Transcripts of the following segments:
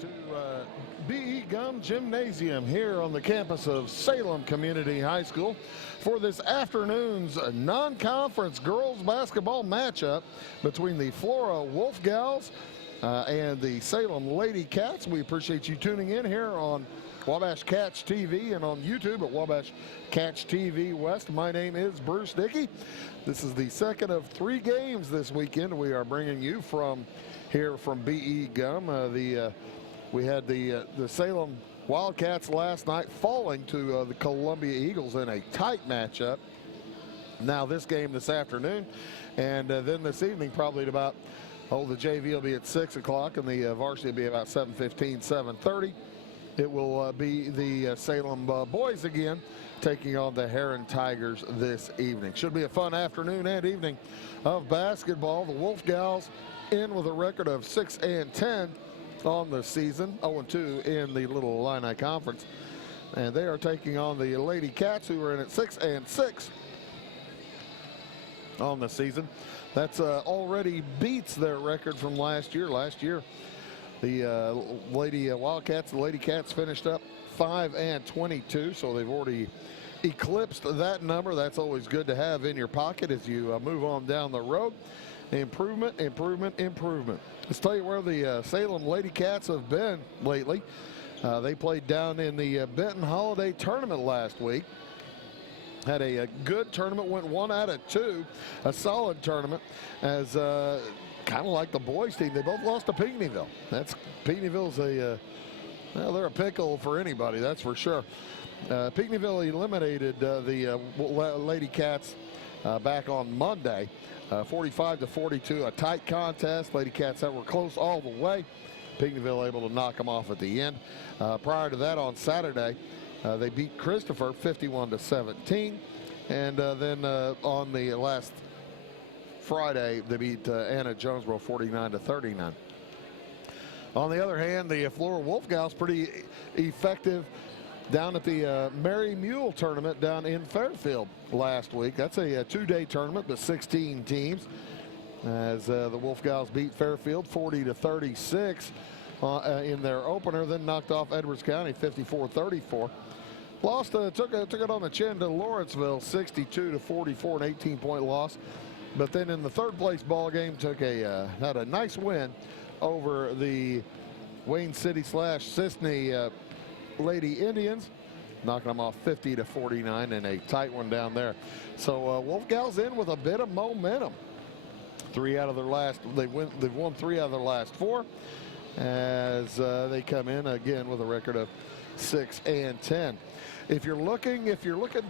To B.E. Gum Gymnasium here on the campus of Salem Community High School for this afternoon's non-conference girls basketball matchup between the Flora Wolf Gals and the Salem Lady Cats. We appreciate you tuning in here on Wabash Catch TV and on YouTube at Wabash Catch TV West. My name is Bruce Dickey. This is the second of 3 games this weekend we are bringing you from here from B.E. Gum. We had the Salem Wildcats last night falling to the Columbia Eagles in a tight matchup. Now this game this afternoon, and then this evening probably at about, the JV will be at 6 o'clock and the varsity will be about 7:15, 7:30. It will be the Salem boys again taking on the Heron Tigers this evening. Should be a fun afternoon and evening of basketball. The Wolf Gals in with a record of 6-10 on the season, 0-2 in the Little Illini Conference, and they are taking on the Lady Cats, who are in at 6-6 on the season. That's already beats their record from last year. Last year, the Lady Wildcats, the Lady Cats finished up 5-22, so they've already eclipsed that number. That's always good to have in your pocket as you move on down the road. Improvement, improvement, improvement. Let's tell you where the Salem Lady Cats have been lately. They played down in the Benton Holiday Tournament last week. Had a good tournament, went 1 out of 2, a solid tournament, as kind of like the boys team. They both lost to Pinckneyville. Pinckneyville's they're a pickle for anybody, that's for sure. Pinckneyville eliminated the Lady Cats back on Monday. 45-42, a tight contest. Lady Cats that were close all the way. Pinckneyville able to knock them off at the end. Prior to that on Saturday, they beat Christopher 51-17. And then on the last Friday, they beat Anna Jonesboro 49-39. On the other hand, the Flora Wolf Gals pretty effective down at the Mary Mule tournament down in Fairfield last week. That's a 2-day tournament, but 16 teams, as the Wolf Gals beat Fairfield 40-36 in their opener, then knocked off Edwards County 54-34. Lost, took it on the chin to Lawrenceville 62-44, an 18-point loss. But then in the third place ball game, had a nice win over the Wayne City / Sisney Lady Indians, knocking them off 50-49 in a tight one down there. So Wolf Gals in with a bit of momentum. They've won 3 out of their last 4, as they come in again with a record of 6-10. If you're looking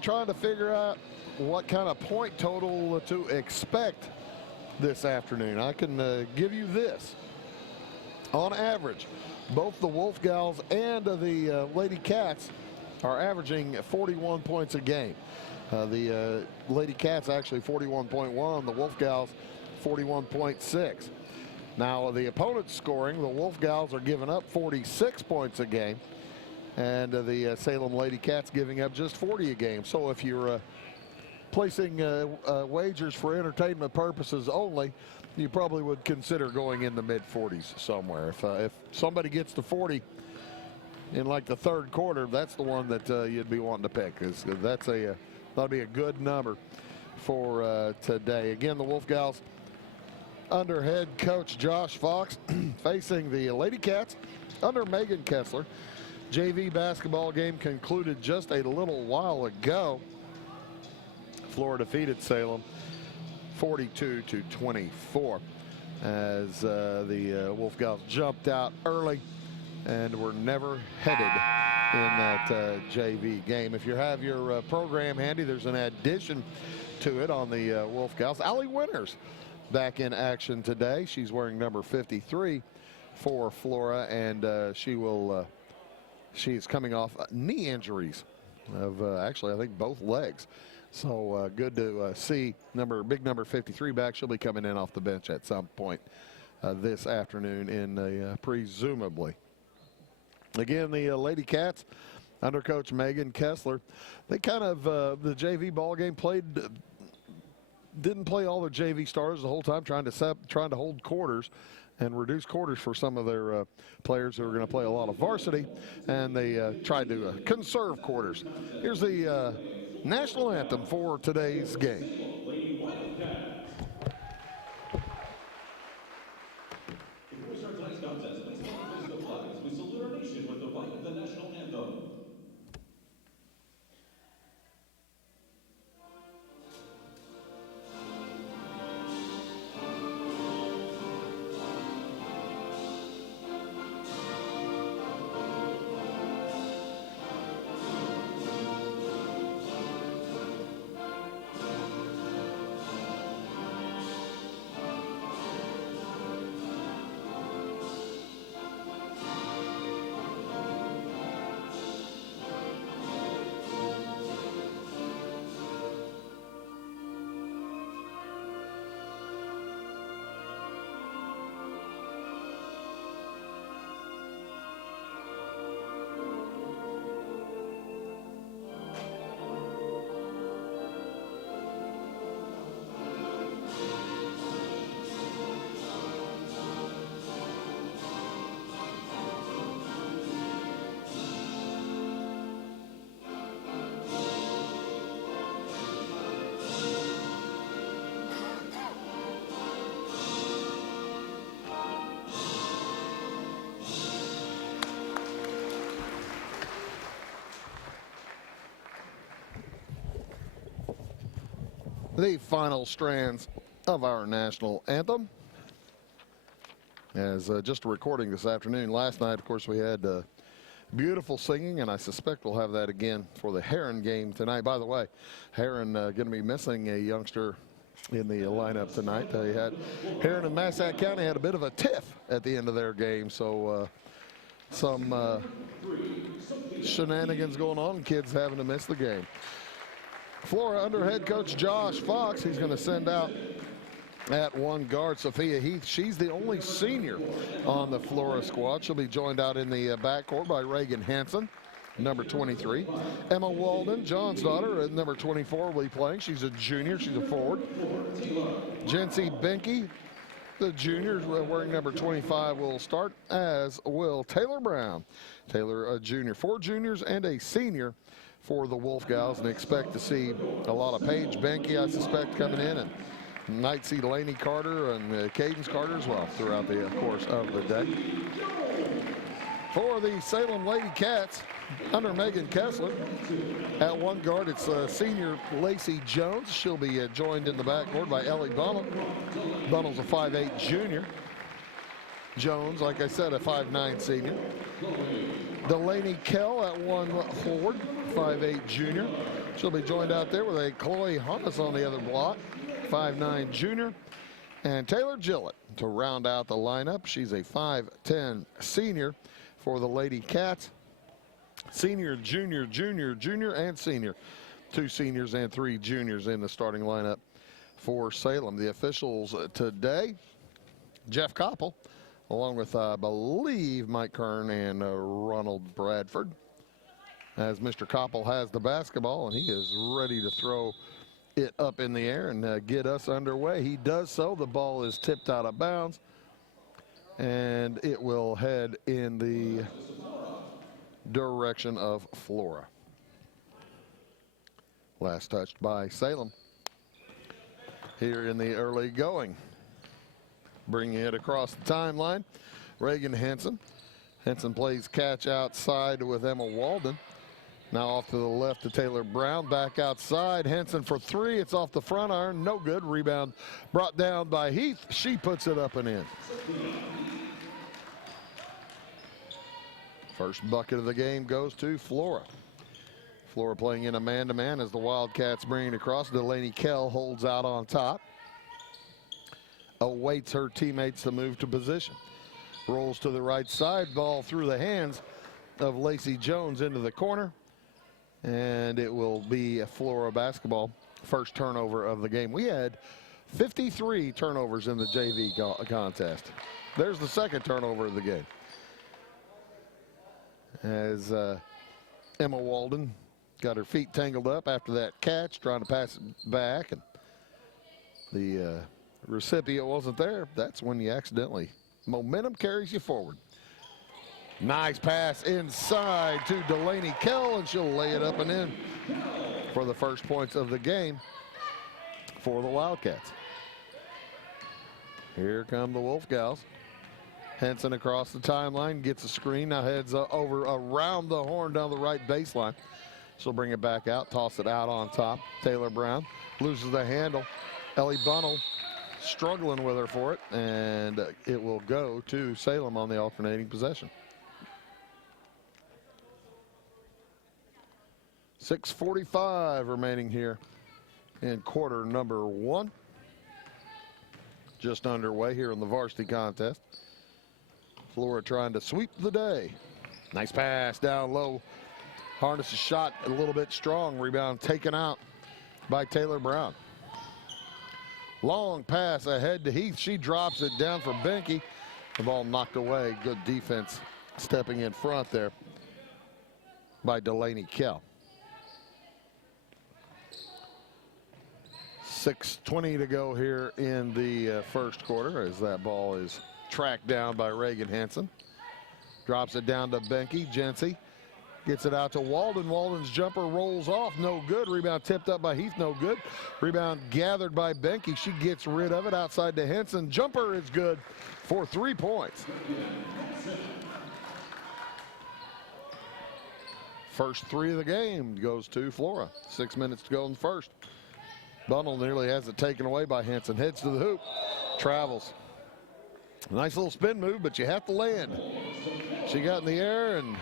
trying to figure out what kind of point total to expect this afternoon, I can give you this. On average, both the Wolf Gals and the Lady Cats are averaging 41 points a game. The Lady Cats actually 41.1, the Wolf Gals 41.6. Now the opponent's scoring, the Wolf Gals are giving up 46 points a game, and the Salem Lady Cats giving up just 40 a game. So if you're placing wagers for entertainment purposes only, you probably would consider going in the mid-40s somewhere. If somebody gets to 40 in like the third quarter, that's the one that you'd be wanting to pick, because that'll be a good number for today. Again, the Wolf Gals under head coach Josh Fox facing the Lady Cats under Megan Kessler. JV basketball game concluded just a little while ago. Flora defeated Salem 42-24, as the Wolf Gals jumped out early and were never headed in that JV game. If you have your program handy, there's an addition to it on the Wolf Gals. Allie Winters back in action today. She's wearing number 53 for Flora, and she's coming off knee injuries of actually I think both legs. So good to see big number 53 back. She'll be coming in off the bench at some point this afternoon, presumably. Again, the Lady Cats under Coach Megan Kessler. They kind of the JV ball game didn't play all their JV starters the whole time, trying to hold quarters. and reduced quarters for some of their players who are going to play a lot of varsity, and they tried to conserve quarters. Here's the national anthem for today's game. The final strands of our national anthem. As just a recording this afternoon. Last night, of course, we had beautiful singing, and I suspect we'll have that again for the Heron game tonight. By the way, Heron going to be missing a youngster in the lineup tonight. They had Heron and Massac County had a bit of a tiff at the end of their game, so some shenanigans going on, and kids having to miss the game. Flora under head coach Josh Fox. He's going to send out at one guard Sophia Heath. She's the only senior on the Flora squad. She'll be joined out in the backcourt by Reagan Hansen, number 23. Emma Walden, John's daughter, at number 24, will be playing. She's a junior. She's a forward. Jency Benke, the junior, wearing number 25, will start, as will Taylor Brown. Taylor, a junior. 4 juniors and a senior for the Wolf Gals, and expect to see a lot of Paige Benke, I suspect, coming in, and might see Lainey Carter and Cadence Carter as well throughout the course of the day. For the Salem Lady Cats, under Megan Kessler, at one guard, it's senior Lacey Jones. She'll be joined in the backcourt by Ellie Bunnell. Bunnell's a 5'8 junior. Jones, like I said, a 5'9 senior. Delaney Kell at one forward, 5'8 junior. She'll be joined out there with a Chloe Hunnis on the other block, 5'9 junior. And Taylor Gillett to round out the lineup. She's a 5'10 senior for the Lady Cats. Senior, junior, junior, junior, and senior. 2 seniors and 3 juniors in the starting lineup for Salem. The officials today, Jeff Koppel, along with, I believe, Mike Kern and Ronald Bradford, as Mr. Koppel has the basketball, and he is ready to throw it up in the air and get us underway. He does so. The ball is tipped out of bounds, and it will head in the direction of Flora. Last touched by Salem here in the early going. Bringing it across the timeline, Reagan Henson. Henson plays catch outside with Emma Walden. Now off to the left to Taylor Brown. Back outside. Henson for 3. It's off the front iron. No good. Rebound brought down by Heath. She puts it up and in. First bucket of the game goes to Flora. Flora playing in a man-to-man as the Wildcats bring it across. Delaney Kell holds out on top. Awaits her teammates to move to position. Rolls to the right side. Ball through the hands of Lacey Jones into the corner. And it will be a Flora basketball. First turnover of the game. We had 53 turnovers in the JV contest. There's the second turnover of the game. As Emma Walden got her feet tangled up after that catch, trying to pass it back, and the recipient wasn't there. That's when you accidentally Momentum carries you forward. Nice pass inside to Delaney Kell, and she'll lay it up and in for the first points of the game for the Wildcats. Here come the Wolf Gals. Henson across the timeline, gets a screen, now heads over around the horn down the right baseline. She'll bring it back out, toss it out on top. Taylor Brown loses the handle. Ellie Bunnell struggling with her for it, and it will go to Salem on the alternating possession. 6:45 remaining here in quarter number 1. Just underway here in the varsity contest. Flora trying to sweep the day. Nice pass down low. Harness's shot a little bit strong. Rebound taken out by Taylor Brown. Long pass ahead to Heath. She drops it down for Benke. The ball knocked away. Good defense stepping in front there by Delaney Kell. 6:20 to go here in the first quarter as that ball is tracked down by Reagan Henson. Drops it down to Benke. Jency gets it out to Walden. Walden's jumper rolls off. No good. Rebound tipped up by Heath. No good. Rebound gathered by Benke. She gets rid of it outside to Henson. Jumper is good for 3 points. First 3 of the game goes to Flora. 6 minutes to go in the first. Bunnell nearly has it taken away by Henson. Heads to the hoop. Travels. Nice little spin move, but you have to land. She got in the air and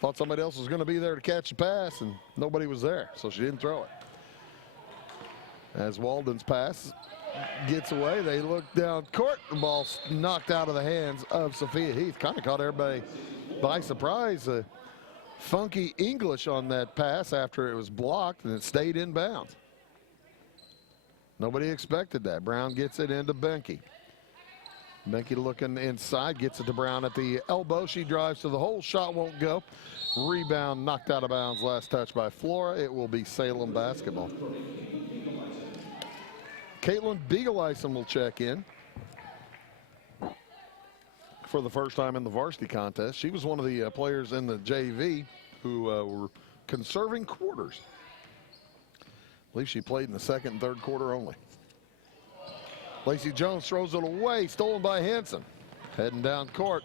thought somebody else was going to be there to catch the pass, and nobody was there, so she didn't throw it. As Walden's pass gets away, they look down court. The ball's knocked out of the hands of Sophia Heath. Kind of caught everybody by surprise. Funky English on that pass after it was blocked, and it stayed in bounds. Nobody expected that. Brown gets it into Benke. Benke looking inside, gets it to Brown at the elbow. She drives to the hole. Shot won't go. Rebound knocked out of bounds. Last touch by Flora. It will be Salem basketball. Caitlin Beagle-Ison will check in for the first time in the varsity contest. She was one of the players in the JV who were conserving quarters. I believe she played in the second and third quarter only. Lacey Jones throws it away, stolen by Henson. Heading down court,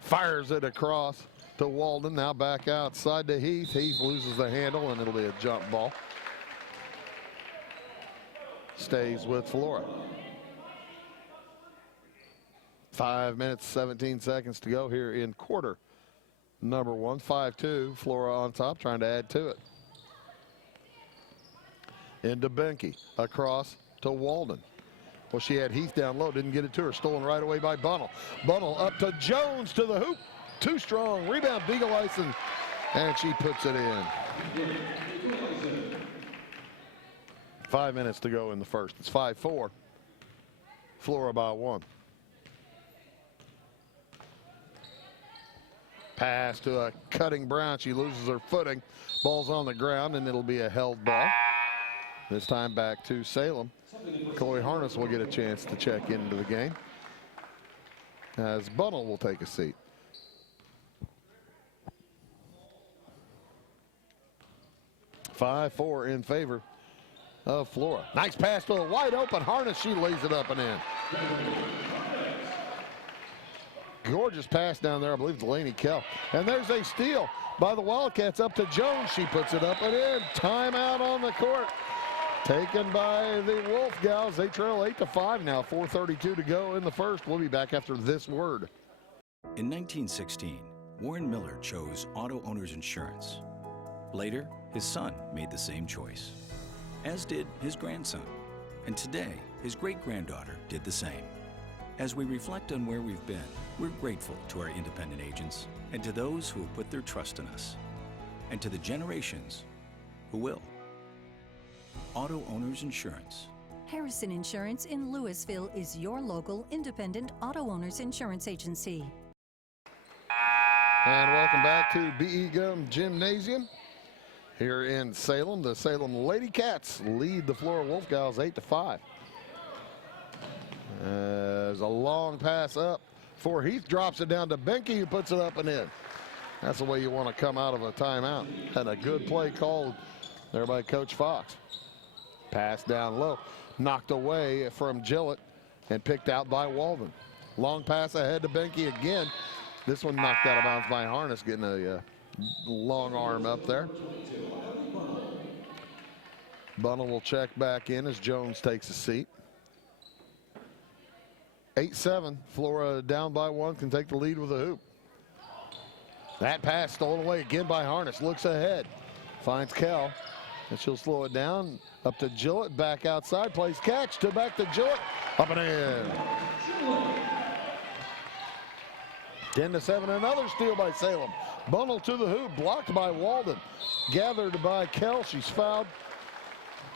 fires it across to Walden. Now back outside to Heath. Heath loses the handle, and it'll be a jump ball. Stays with Flora. 5 minutes, 17 seconds to go here in quarter number 1. 5-2, Flora on top, trying to add to it. Into Benke, across to Walden. Well, she had Heath down low, didn't get it to her. Stolen right away by Bunnell. Bunnell up to Jones to the hoop. Too strong. Rebound, Beagle-Ison, and she puts it in. 5 minutes to go in the first. It's 5-4. Flora by 1. Pass to a cutting Brown. She loses her footing. Ball's on the ground, and it'll be a held ball. This time back to Salem. Chloe Harness will get a chance to check into the game as Bunnell will take a seat. (5-4) in favor of Flora. Nice pass to a wide open Harness. She lays it up and in. Gorgeous pass down there. I believe Delaney Kell. And there's a steal by the Wildcats up to Jones. She puts it up and in. Timeout on the court. Taken by the Wolf Gals. They trail 8-5 now. 4:32 to go in the first. We'll be back after this word. In 1916, Warren Miller chose Auto Owners Insurance. Later, his son made the same choice, as did his grandson. And today, his great-granddaughter did the same. As we reflect on where we've been, we're grateful to our independent agents and to those who have put their trust in us, and to the generations who will. Auto Owners Insurance. Harrison Insurance in Louisville is your local independent auto owners insurance agency. And welcome back to B.E. Gum Gymnasium here in Salem. The Salem Lady Cats lead the Flora Wolf Gals 8-5. As a long pass up for Heath, drops it down to Benke, who puts it up and in. That's the way you want to come out of a timeout. Had a good play called there by Coach Fox. Pass down low, knocked away from Gillett and picked out by Walden. Long pass ahead to Benke again. This one knocked out of bounds by Harness, getting a long arm up there. Bunnell will check back in as Jones takes a seat. 8-7, Flora down by 1, can take the lead with a hoop. That pass stolen away again by Harness, looks ahead, finds Kell, and she'll slow it down, up to Gillett, back outside, plays catch, to back to Gillett, up and in. 10-7, another steal by Salem. Bunnell to the hoop, blocked by Walden, gathered by Kell, she's fouled,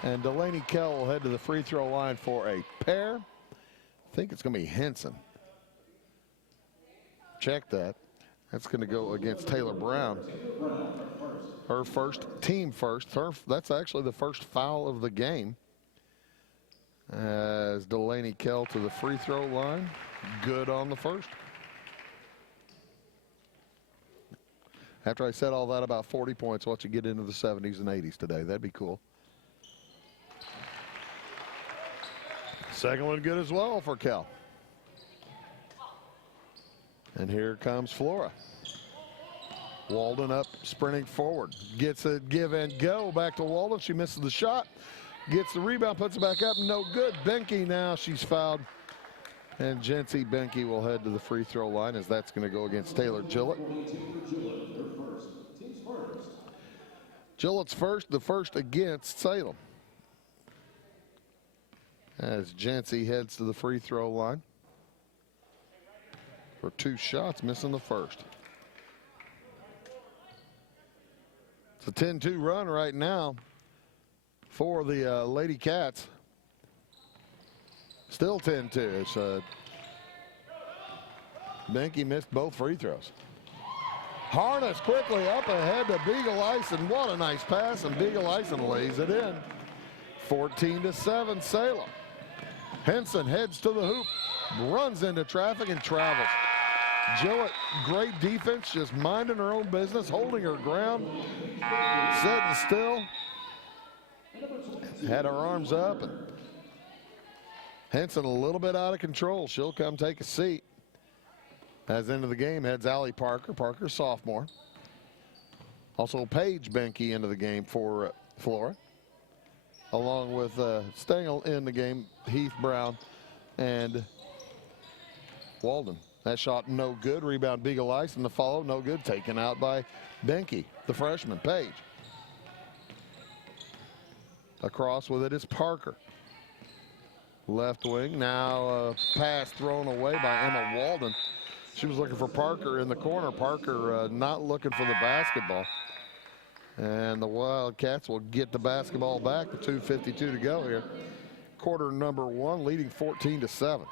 and Delaney Kell will head to the free throw line for a pair. I think it's going to be Henson. Check that. That's going to go against Taylor Brown. Her first, team first. That's actually the first foul of the game. As Delaney Kell to the free throw line. Good on the first. After I said all that about 40 points, watch you get into the 70s and 80s today. That'd be cool. Second one good as well for Kell. And here comes Flora. Walden up, sprinting forward. Gets a give and go back to Walden. She misses the shot. Gets the rebound, puts it back up. No good. Benke now, she's fouled. And Jency Benke will head to the free throw line as that's going to go against Taylor Gillett. Gillett's first, the first against Salem. As Jency heads to the free throw line for 2 shots, missing the first. It's a 10-2 run right now for the Lady Cats. Still 10-2. It's Benke missed both free throws. Harness quickly up ahead to Beagle-Ison. What a nice pass, and Beagle-Ison lays it in. 14-7 Salem. Henson heads to the hoop, runs into traffic and travels. Gillett, great defense, just minding her own business, holding her ground, sitting still. Had her arms up, and Henson a little bit out of control. She'll come take a seat. As into the game heads Allie Parker. Parker, sophomore. Also Paige Benke into the game for Flora. Along with staying in the game, Heath Brown and Walden. That shot no good. Rebound Beagle-Ison. The follow no good. Taken out by Benke, the freshman. Paige. Across with it is Parker. Left wing. Now a pass thrown away by Emma Walden. She was looking for Parker in the corner. Parker not looking for the basketball. And the Wildcats will get the basketball back. The 2:52 to go here. Quarter number 1, leading 14-7.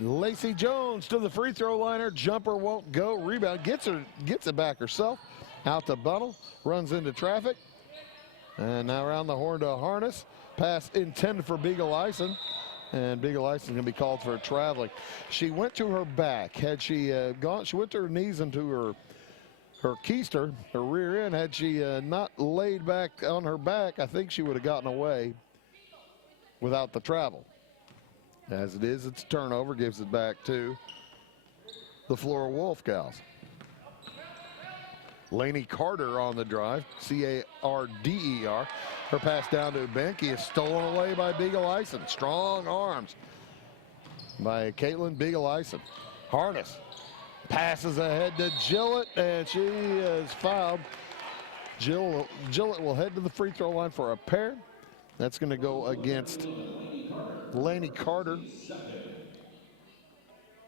Lacey Jones to the free throw liner. Jumper won't go. Rebound. Gets it back herself. Out to Bunnell. Runs into traffic. And now around the horn to Harness. Pass intended for Beagle-Ison. And Beagle-Ison going to be called for traveling. She went to her back. Had she gone, she went to her knees into her keister, her rear end. Had she not laid back on her back, I think she would have gotten away without the travel. As it is, it's a turnover, gives it back to the Flora Wolf Gals. Lainey Carter on the drive, C-A-R-D-E-R. Her pass down to Benke is stolen away by Beagle-Ison. Strong arms by Caitlin Beagle-Ison. Harness passes ahead to Gillett, and she is fouled. Gillett will head to the free throw line for a pair. That's going to go against Lainey Carter.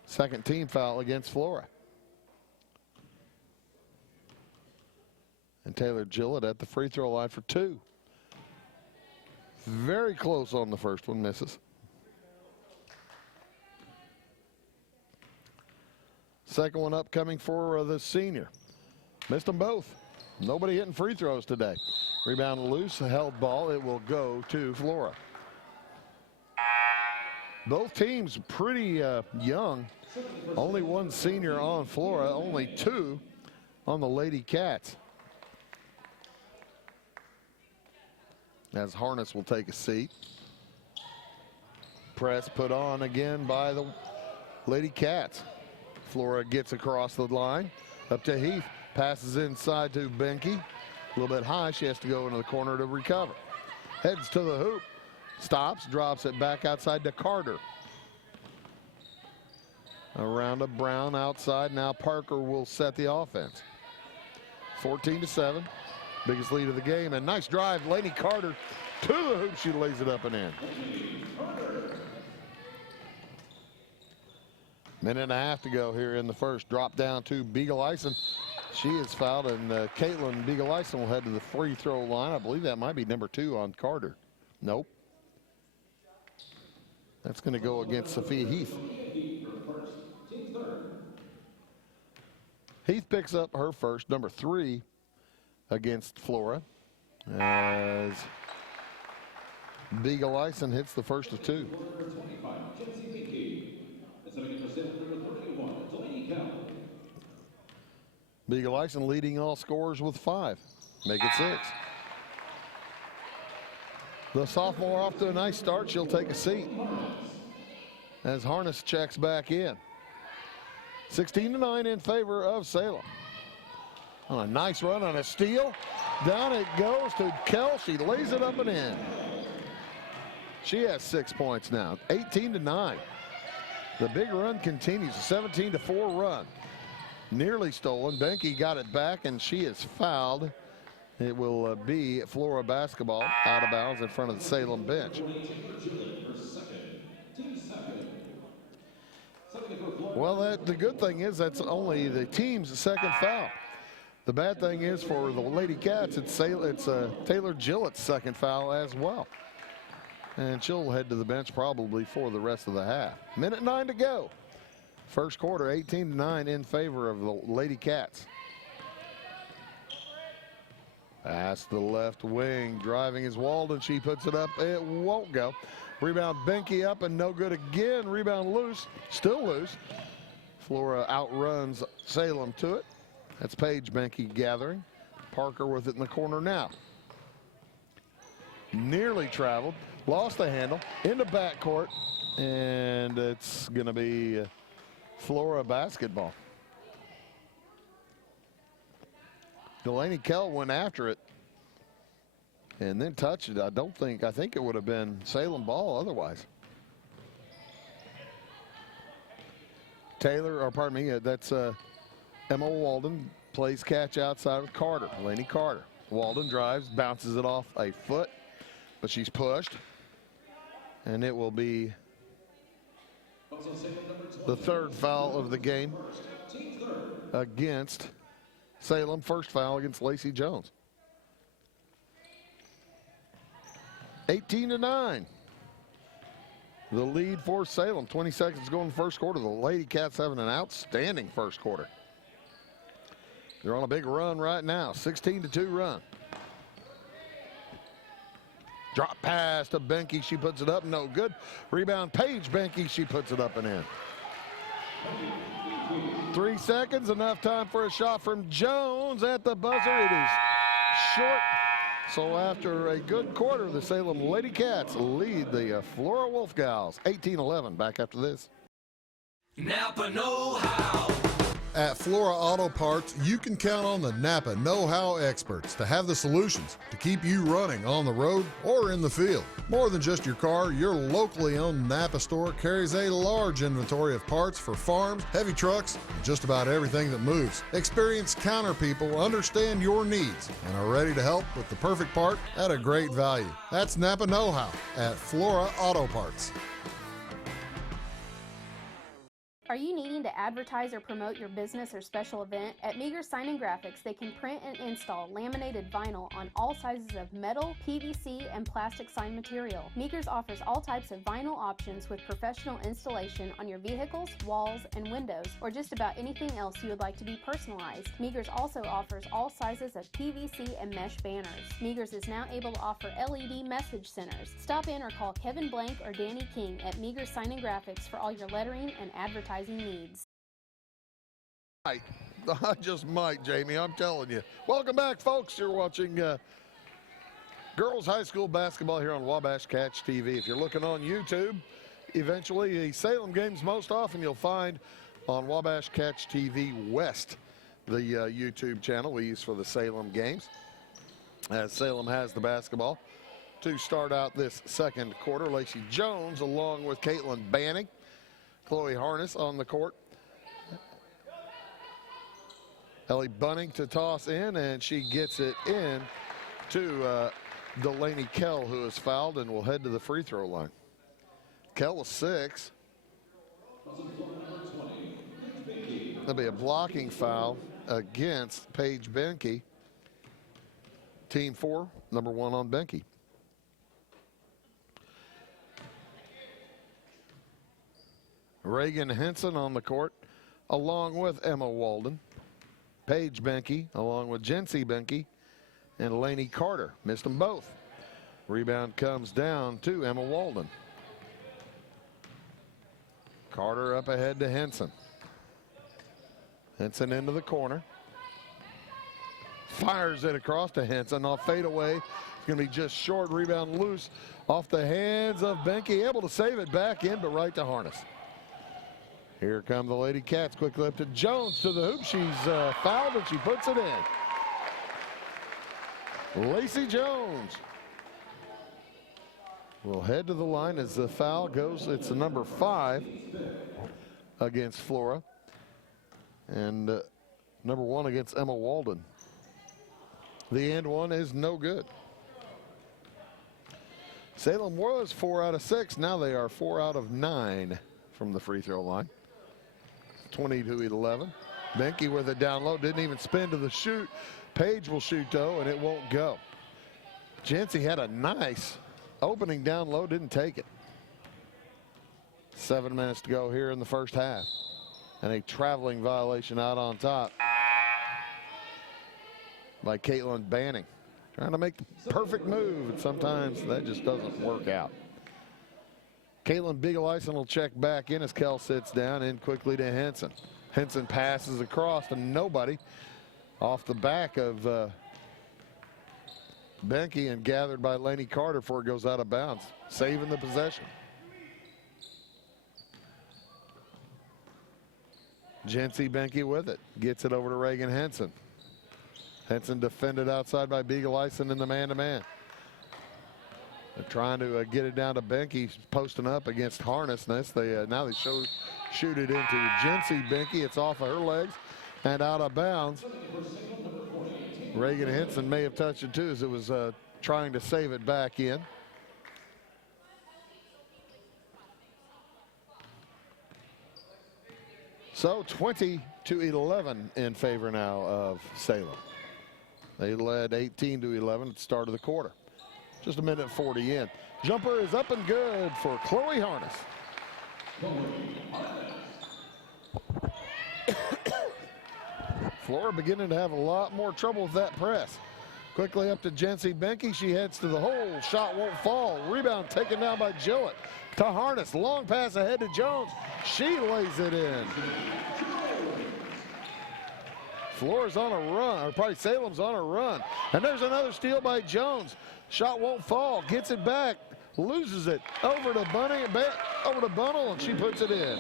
Second team foul against Flora. And Taylor Gillett at the free throw line for 2. Very close on the first one, misses. Second one up coming for the senior. Missed them both. Nobody hitting free throws today. Rebound loose, held ball. It will go to Flora. Both teams pretty young. Only one senior on Flora, only two on the Lady Cats. As Harness will take a seat. Press put on again by the Lady Cats. Flora gets across the line. Up to Heath. Passes inside to Benke. A little bit high. She has to go into the corner to recover. Heads to the hoop. Stops. Drops it back outside to Carter. Around to Brown outside. Now Parker will set the offense. 14-7. Biggest lead of the game. And nice drive. Lainey Carter to the hoop. She lays it up and in. Minute and a half to go here in the first. Drop down to Beagle-Ison. She is fouled, and Caitlin Beagle-Ison will head to the free throw line. I believe that might be number 2 on Carter. Nope. That's going to go against Sophia Heath. Heath picks up her first, number 3 against Flora, as Beagle-Ison hits the first of 2. Beagle-Ison leading all scorers with 5. Make it 6. The sophomore off to a nice start. She'll take a seat as Harness checks back in. 16-9 in favor of Salem. On a nice run on a steal. Down it goes to Kell. She lays it up and in. She has 6 points now. 18-9. The big run continues. A 17-4 run. Nearly stolen. Benke got it back, and she is fouled. It will be Flora basketball out of bounds in front of the Salem bench. Well, the good thing is that's only the team's second foul. The bad thing is for the Lady Cats, it's Taylor Gillett's second foul as well. And she'll head to the bench probably for the rest of the half. Minute 9 to go. First quarter, 18-9 in favor of the Lady Cats. Pass the left wing. Driving is Walden. She puts it up. It won't go. Rebound Benke up and no good again. Rebound loose. Still loose. Flora outruns Salem to it. That's Paige Benke gathering. Parker with it in the corner now. Nearly traveled. Lost the handle. Into backcourt. And it's going to be Flora basketball. Delaney Kell went after it and then touched it. I think it would have been Salem ball otherwise. That's Emma Walden plays catch outside with Carter. Delaney Carter. Walden drives, bounces it off a foot, but she's pushed. And it will be the third foul of the game against Salem. First foul against Lacey Jones. 18-9. The lead for Salem. 20 seconds to go in the first quarter. The Lady Cats having an outstanding first quarter. They're on a big run right now. 16-2 run. Drop pass to Benke. She puts it up. No good. Rebound Paige Benke. She puts it up and in. 3 seconds. Enough time for a shot from Jones at the buzzer. It is short. So after a good quarter, the Salem Lady Cats lead the Flora Wolf Gals. 18-11. Back after this. Napa know-how. At Flora Auto Parts, you can count on the Napa know-how experts to have the solutions to keep you running on the road or in the field. More than just your car, your locally owned Napa store carries a large inventory of parts for farms, heavy trucks, and just about everything that moves. Experienced counter people understand your needs and are ready to help with the perfect part at a great value. That's Napa know-how at Flora Auto Parts. Are you needing to advertise or promote your business or special event? At Meager Sign and Graphics, they can print and install laminated vinyl on all sizes of metal, PVC, and plastic sign material. Meager's offers all types of vinyl options with professional installation on your vehicles, walls, and windows, or just about anything else you would like to be personalized. Meager's also offers all sizes of PVC and mesh banners. Meager's is now able to offer LED message centers. Stop in or call Kevin Blank or Danny King at Meager Sign and Graphics for all your lettering and advertising needs. I just might, Jamie, I'm telling you. Welcome back, folks. You're watching girls high school basketball here on Wabash Catch TV. If you're looking on YouTube, eventually the Salem games most often you'll find on Wabash Catch TV West, the YouTube channel we use for the Salem games, as Salem has the basketball to start out this second quarter. Lacey Jones along with Caitlin Banning, Chloe Harness on the court. Ellie Bunning to toss in, and she gets it in to Delaney Kell, who is fouled and will head to the free throw line. Kell was 6. There'll be a blocking foul against Paige Benke. Team 4, number 1 on Benke. Reagan Henson on the court, along with Emma Walden. Paige Benke, along with Jency Benke, and Lainey Carter. Missed them both. Rebound comes down to Emma Walden. Carter up ahead to Henson. Henson into the corner. Fires it across to Henson. Off fadeaway. It's going to be just short. Rebound loose off the hands of Benke. Able to save it back in, but right to Harness. Here come the Lady Cats. Quickly up to Jones to the hoop. She's fouled and she puts it in. Lacey Jones will head to the line as the foul goes. It's the number 5 against Flora. And number 1 against Emma Walden. The end one is no good. Salem was 4 out of 6. Now they are 4 out of 9 from the free throw line. 20-11. Benke with it down low. Didn't even spin to the shoot. Paige will shoot though, and it won't go. Jency had a nice opening down low. Didn't take it. 7 minutes to go here in the first half. And a traveling violation out on top by Caitlin Banning. Trying to make the perfect move, and sometimes that just doesn't work out. Caitlin Beagle-Eisen will check back in as Kell sits down, in quickly to Henson. Henson passes across to nobody off the back of Benke and gathered by Lainey Carter before it goes out of bounds, saving the possession. Jency Benke with it, gets it over to Reagan Henson. Henson defended outside by Beagle-Eisen in the man-to-man. They're trying to get it down to Benke, posting up against Harness. Now they shoot it into Jency Benke. It's off of her legs and out of bounds. Reagan Henson may have touched it too as it was trying to save it back in. So 20-11 in favor now of Salem. They led 18-11 at the start of the quarter. Just a minute 40 in. Jumper is up and good for Chloe Harness. Flora beginning to have a lot more trouble with that press. Quickly up to Jency Benke. She heads to the hole. Shot won't fall. Rebound taken down by Gillett. To Harness. Long pass ahead to Jones. She lays it in. Flora's on a run, or probably Salem's on a run. And there's another steal by Jones. Shot won't fall. Gets it back. Loses it. Over to Bunny, over to Bunnell, and she puts it in.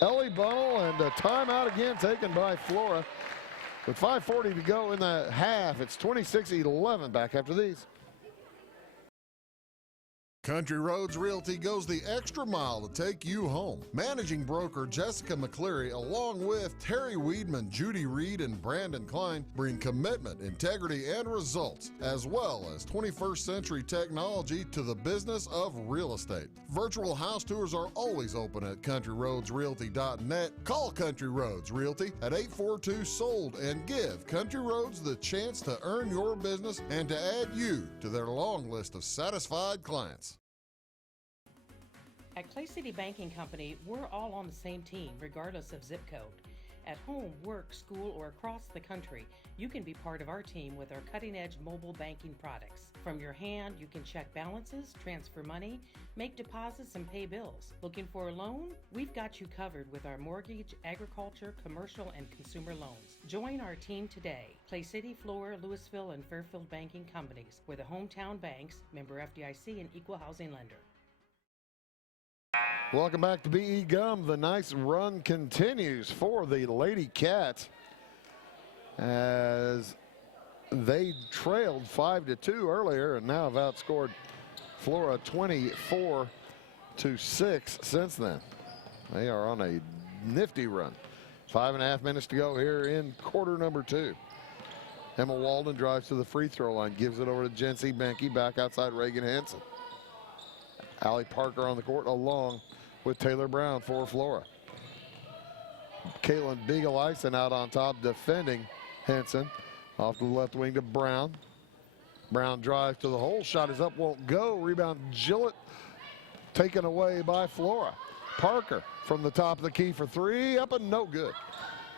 Ellie Bunnell, and a timeout again taken by Flora. With 5:40 to go in the half, it's 26-11 back after these. Country Roads Realty goes the extra mile to take you home. Managing broker Jessica McCleary, along with Terry Weedman, Judy Reed, and Brandon Klein, bring commitment, integrity, and results, as well as 21st century technology to the business of real estate. Virtual house tours are always open at countryroadsrealty.net. Call Country Roads Realty at 842-SOLD and give Country Roads the chance to earn your business and to add you to their long list of satisfied clients. At Clay City Banking Company, we're all on the same team, regardless of zip code. At home, work, school, or across the country, you can be part of our team with our cutting-edge mobile banking products. From your hand, you can check balances, transfer money, make deposits, and pay bills. Looking for a loan? We've got you covered with our mortgage, agriculture, commercial, and consumer loans. Join our team today. Clay City, Flora, Louisville, and Fairfield Banking Companies. We're the hometown banks, member FDIC, and equal housing lender. Welcome back to BE Gum. The nice run continues for the Lady Cats as they trailed 5-2 earlier and now have outscored Flora 24-6 since then. They are on a nifty run. 5.5 minutes to go here in quarter number 2. Emma Walden drives to the free throw line, gives it over to Jency Benke, back outside Reagan Hansen. Allie Parker on the court along with Taylor Brown for Flora. Caitlin Beagle-Eisen out on top defending Henson. Off to the left wing to Brown. Brown drives to the hole. Shot is up, won't go. Rebound Gillett taken away by Flora. Parker from the top of the key for three. Up and no good.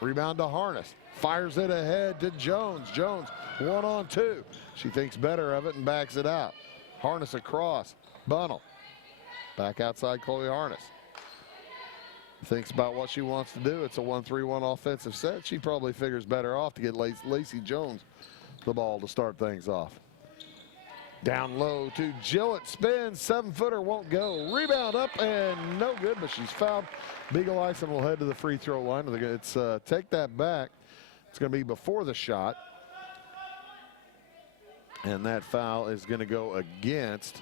Rebound to Harness. Fires it ahead to Jones. Jones 1-on-2. She thinks better of it and backs it out. Harness across. Bunnell. Back outside Chloe Harness. Thinks about what she wants to do. It's a 1-3-1 offensive set. She probably figures better off to get Lacey Jones the ball to start things off. Down low to Gillett. Spins. 7-footer won't go. Rebound up and no good, but she's fouled. Beagle-Eisen will head to the free throw line. It's take that back. It's going to be before the shot. And that foul is going to go against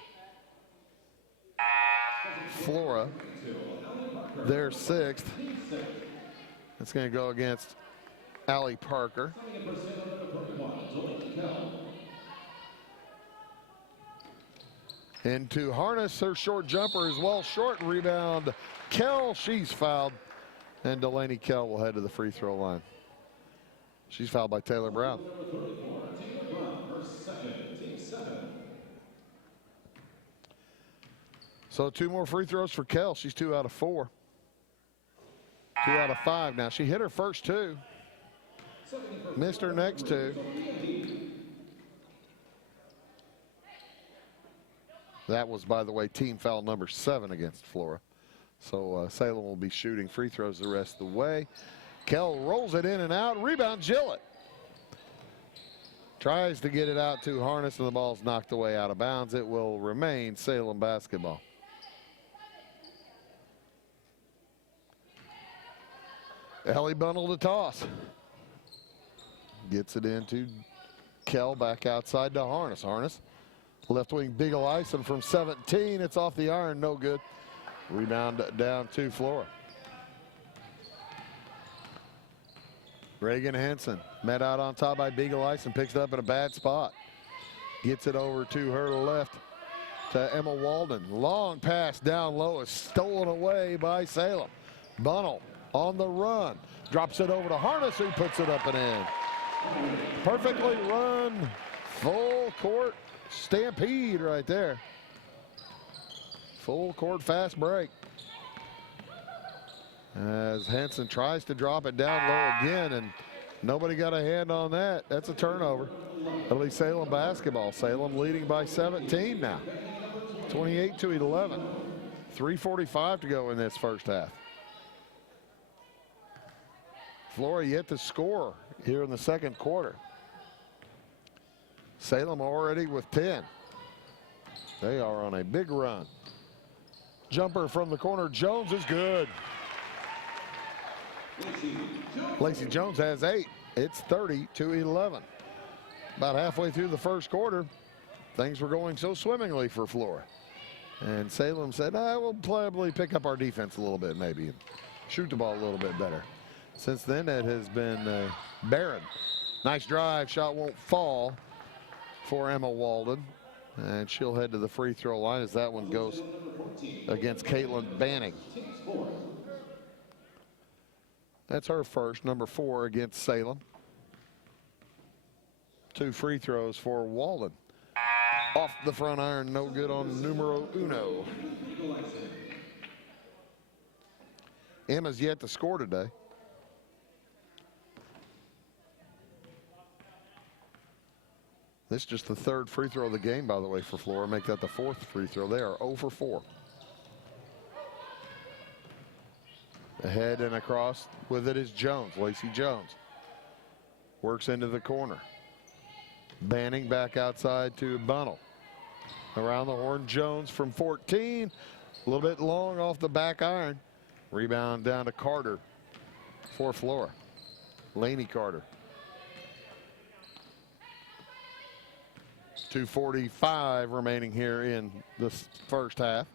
Flora, their 6th. It's going to go against Allie Parker. Into Harness, her short jumper is well short. Rebound, Kell, she's fouled. And Delaney Kell will head to the free throw line. She's fouled by Taylor Brown. So 2 more free throws for Kell. She's 2 out of 4. 2 out of 5 now. She hit her first 2. Missed her next 2. That was, by the way, team foul number 7 against Flora. So Salem will be shooting free throws the rest of the way. Kell rolls it in and out. Rebound, Gillett. Tries to get it out to Harness, and the ball's knocked away out of bounds. It will remain Salem basketball. Ellie Bunnell to toss. Gets it into Kell, back outside to Harness. Harness, left wing Beagle-Eisen from 17. It's off the iron, no good. Rebound down to Flora. Reagan Henson met out on top by Beagle-Eisen, picks it up in a bad spot. Gets it over to her left to Emma Walden. Long pass down low is stolen away by Salem. Bunnell on the run. Drops it over to Harness, who puts it up and in. Perfectly run, full court stampede right there. Full court fast break. As Henson tries to drop it down low again, and nobody got a hand on that. That's a turnover. At least Salem basketball. Salem leading by 17 now. 28-11. 3:45 to go in this first half. Flora yet to score here in the second quarter. Salem already with 10. They are on a big run. Jumper from the corner. Jones is good. Lacey Jones has 8. It's 30-11. About halfway through the first quarter, things were going so swimmingly for Flora. And Salem said, we'll probably pick up our defense a little bit maybe and shoot the ball a little bit better. Since then, it has been barren. Nice drive, shot won't fall for Emma Walden. And she'll head to the free throw line as that one goes against Caitlin Banning. That's her first, number 4 against Salem. 2 free throws for Walden. Off the front iron, no good on numero uno. Emma's yet to score today. This is just the 3rd free throw of the game, by the way, for Flora. Make that the 4th free throw. They are 0 for 4. Ahead and across with it is Jones, Lacey Jones. Works into the corner. Banning back outside to Bunnell. Around the horn, Jones from 14. A little bit long off the back iron. Rebound down to Carter for Flora. Laney Carter. 2:45 remaining here in the first half.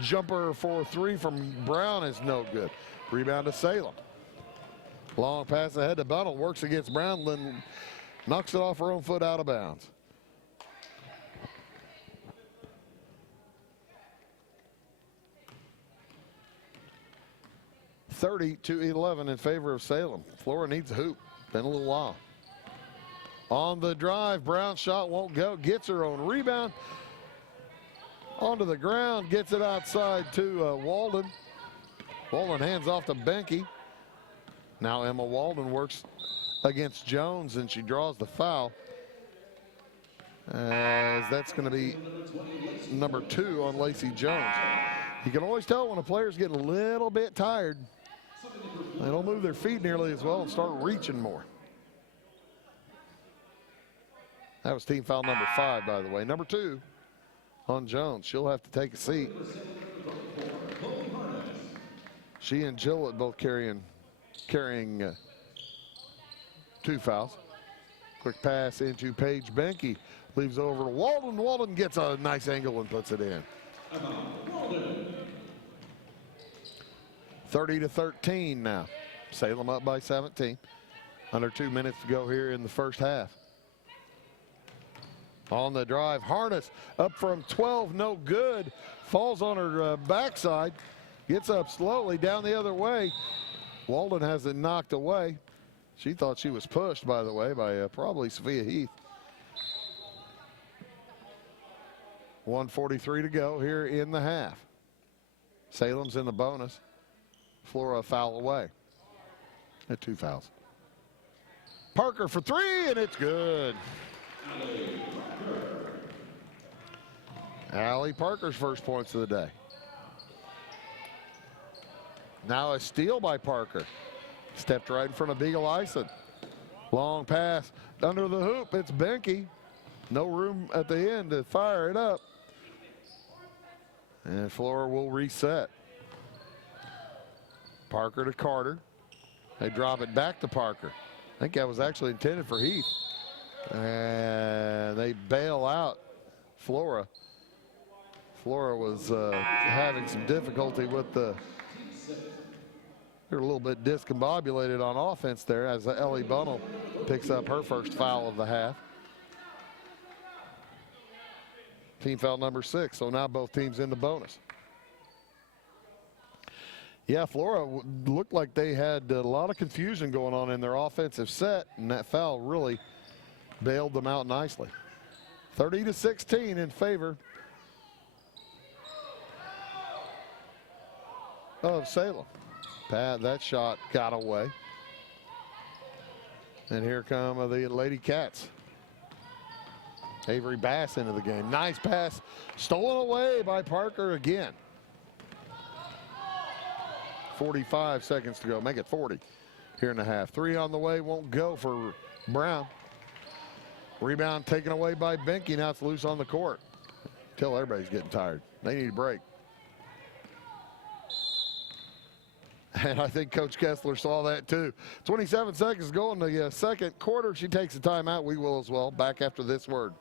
Jumper for 3 from Brown is no good. Rebound to Salem. Long pass ahead to Bunnell. Works against Brown. Then knocks it off her own foot out of bounds. (30-11) in favor of Salem. Flora needs a hoop. Been a little while. On the drive, Brown shot won't go. Gets her own rebound. Onto the ground, gets it outside to Walden. Walden hands off to Benke. Now Emma Walden works against Jones, and she draws the foul. As that's going to be number 2 on Lacey Jones. You can always tell when a player's getting a little bit tired. They don't move their feet nearly as well and start reaching more. That was team foul number 5, by the way. Number 2 on Jones. She'll have to take a seat. She and Gillett both carrying 2 fouls. Quick pass into Paige Benke. Leaves over to Walden. Walden gets a nice angle and puts it in. 30-13 now. Salem up by 17. Under 2 minutes to go here in the first half. On the drive, Harness up from 12, no good. Falls on her backside. Gets up slowly down the other way. Walden has it knocked away. She thought she was pushed, by the way, by probably Sophia Heath. 1:43 to go here in the half. Salem's in the bonus. Flora a foul away. At 2 fouls. Parker for 3, and it's good. Allie Parker's first points of the day. Now a steal by Parker. Stepped right in front of Beagle Ison. Long pass under the hoop. It's Benke. No room at the end to fire it up. And Flora will reset. Parker to Carter. They drop it back to Parker. I think that was actually intended for Heath. And they bail out Flora. Flora was having some difficulty with the, they're a little bit discombobulated on offense there as Ellie Bunnell picks up her first foul of the half. Team foul number 6, so now both teams in the bonus. Yeah, Flora looked like they had a lot of confusion going on in their offensive set, and that foul really bailed them out nicely. 30-16 in favor of Salem. That shot got away. And here come the Lady Cats. Avery Bass into the game. Nice pass. Stolen away by Parker again. 45 seconds to go. Make it 40 here in the half. 3 on the way. Won't go for Brown. Rebound taken away by Benke. Now it's loose on the court. Tell everybody's getting tired. They need a break. And I think Coach Kessler saw that too. 27 seconds to go in the second quarter. She takes a timeout. We will as well. Back after this word.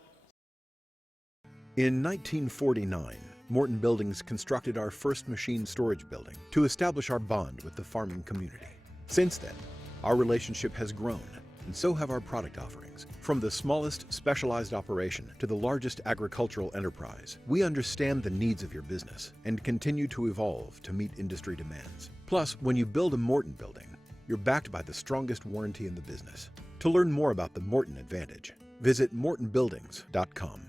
In 1949, Morton Buildings constructed our first machine storage building to establish our bond with the farming community. Since then, our relationship has grown, and so have our product offerings. From the smallest specialized operation to the largest agricultural enterprise, we understand the needs of your business and continue to evolve to meet industry demands. Plus, when you build a Morton building, you're backed by the strongest warranty in the business. To learn more about the Morton Advantage, visit mortonbuildings.com.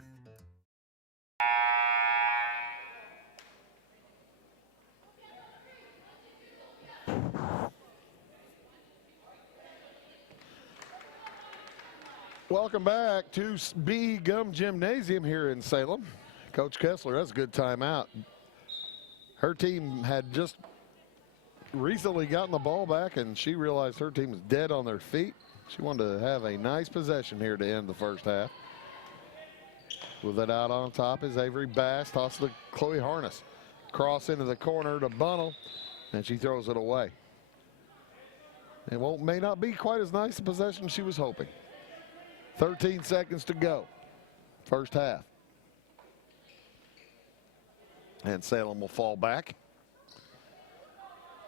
Welcome back to B. Gum Gymnasium here in Salem. Coach Kessler, that's a good timeout. Her team had just recently gotten the ball back, and she realized her team was dead on their feet. She wanted to have a nice possession here to end the first half. With it out on top is Avery Bass, tosses to Chloe Harness. Cross into the corner to Bunnell, and she throws it away. It may not be quite as nice a possession as she was hoping. 13 seconds to go, first half. And Salem will fall back.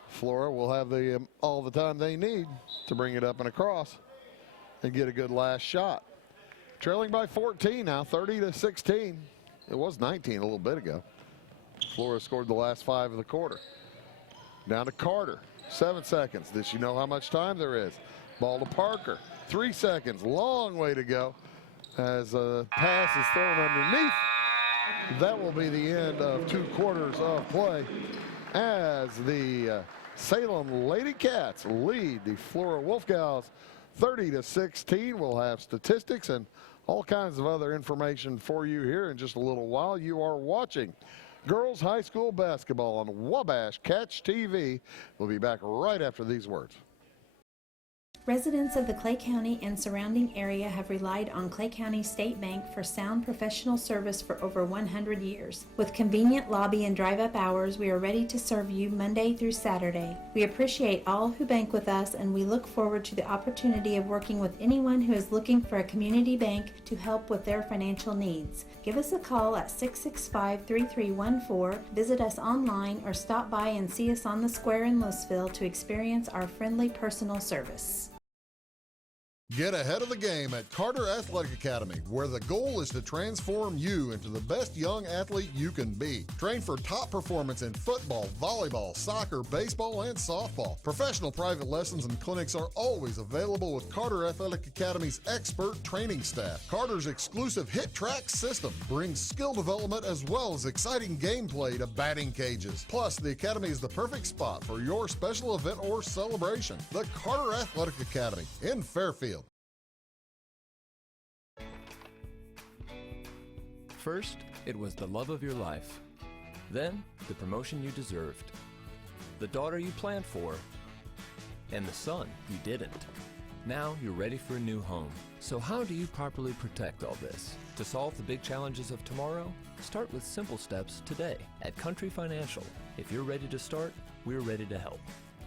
Flora will have all the time they need to bring it up and across and get a good last shot. Trailing by 14 now, 30-16. It was 19 a little bit ago. Flora scored the last 5 of the quarter. Down to Carter, 7 seconds. Does she know how much time there is? Ball to Parker, 3 seconds, long way to go as a pass is thrown underneath. That will be the end of 2 quarters of play as the Salem Lady Cats lead the Flora Wolfcows 30-16. We'll have statistics and all kinds of other information for you here in just a little while. You are watching girls high school basketball on Wabash Catch TV. We'll be back right after these words. Residents of the Clay County and surrounding area have relied on Clay County State Bank for sound professional service for over 100 years. With convenient lobby and drive-up hours, we are ready to serve you Monday through Saturday. We appreciate all who bank with us, and we look forward to the opportunity of working with anyone who is looking for a community bank to help with their financial needs. Give us a call at 665-3314, visit us online, or stop by and see us on the square in Louisville to experience our friendly personal service. Get ahead of the game at Carter Athletic Academy, where the goal is to transform you into the best young athlete you can be. Train for top performance in football, volleyball, soccer, baseball, and softball. Professional private lessons and clinics are always available with Carter Athletic Academy's expert training staff. Carter's exclusive Hit Track system brings skill development as well as exciting gameplay to batting cages. Plus, the Academy is the perfect spot for your special event or celebration. The Carter Athletic Academy in Fairfield. First, it was the love of your life. Then, the promotion you deserved. The daughter you planned for. And the son you didn't. Now you're ready for a new home. So how do you properly protect all this? To solve the big challenges of tomorrow, start with simple steps today. At Country Financial, if you're ready to start, we're ready to help.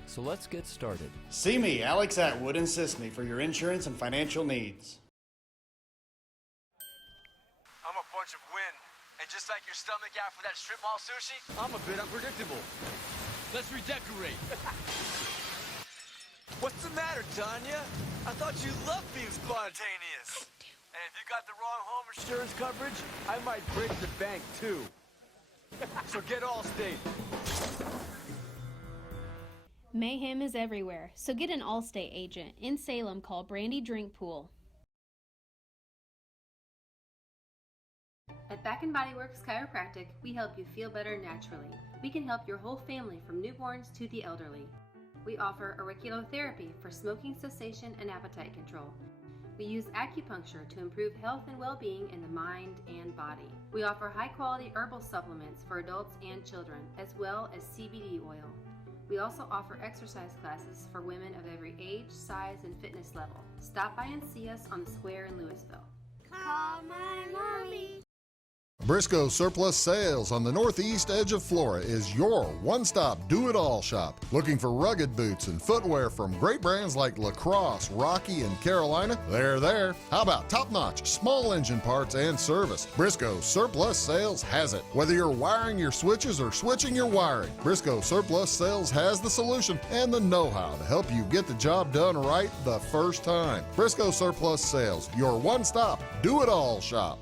So let's get started. See me, Alex Atwood, and Sisney for your insurance and financial needs. Of wind, and just like your stomach after that strip mall sushi, I'm a bit unpredictable. Let's redecorate. What's the matter, Tanya? I thought you loved being spontaneous. And if you got the wrong home insurance coverage, I might break the bank too. So get Allstate. Mayhem is everywhere, so get an Allstate agent. In Salem, call Brandy Drinkpool. At Back & Body Works Chiropractic, we help you feel better naturally. We can help your whole family from newborns to the elderly. We offer auriculotherapy for smoking cessation and appetite control. We use acupuncture to improve health and well-being in the mind and body. We offer high-quality herbal supplements for adults and children, as well as CBD oil. We also offer exercise classes for women of every age, size, and fitness level. Stop by and see us on the square in Louisville. Call my mommy. Briscoe Surplus Sales on the northeast edge of Flora is your one-stop do-it-all shop. Looking for rugged boots and footwear from great brands like Lacrosse, Rocky, and Carolina? They're there. How about top-notch small engine parts and service? Briscoe Surplus Sales has it. Whether you're wiring your switches or switching your wiring, Briscoe Surplus Sales has the solution and the know-how to help you get the job done right the first time. Briscoe Surplus Sales, your one-stop do-it-all shop.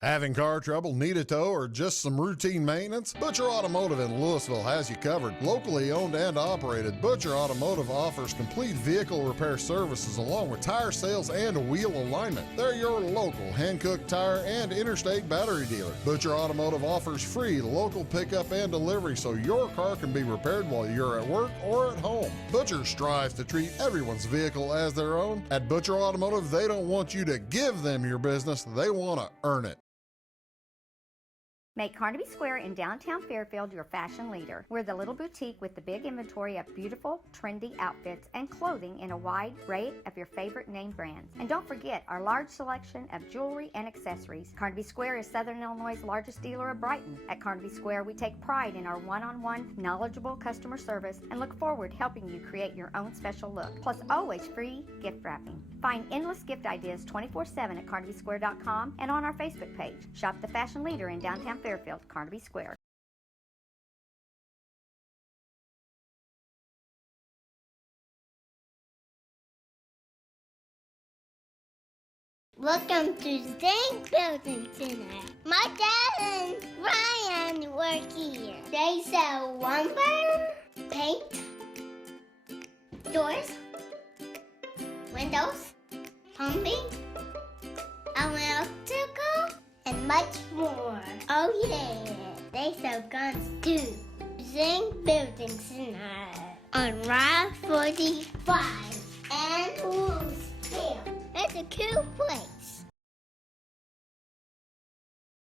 Having car trouble, need a tow, or just some routine maintenance? Butcher Automotive in Louisville has you covered. Locally owned and operated, Butcher Automotive offers complete vehicle repair services along with tire sales and wheel alignment. They're your local Hankook tire and interstate battery dealer. Butcher Automotive offers free local pickup and delivery so your car can be repaired while you're at work or at home. Butcher strives to treat everyone's vehicle as their own. At Butcher Automotive, they don't want you to give them your business, they want to earn it. Make Carnaby Square in downtown Fairfield your fashion leader. We're the little boutique with the big inventory of beautiful, trendy outfits and clothing in a wide array of your favorite name brands. And don't forget our large selection of jewelry and accessories. Carnaby Square is Southern Illinois' largest dealer of Brighton. At Carnaby Square, we take pride in our one-on-one, knowledgeable customer service and look forward to helping you create your own special look. Plus, always free gift wrapping. Find endless gift ideas 24/7 at CarnabySquare.com and on our Facebook page. Shop the fashion leader in downtown Fairfield, Carnaby Square. Welcome to Zinc Building Center. My dad and Ryan work here. They sell lumber, paint, doors, windows, plumbing, electrical, and much more. Oh yeah, they sell guns too. Zinc Building Center on Route 45 and Louisville. It's a cool place.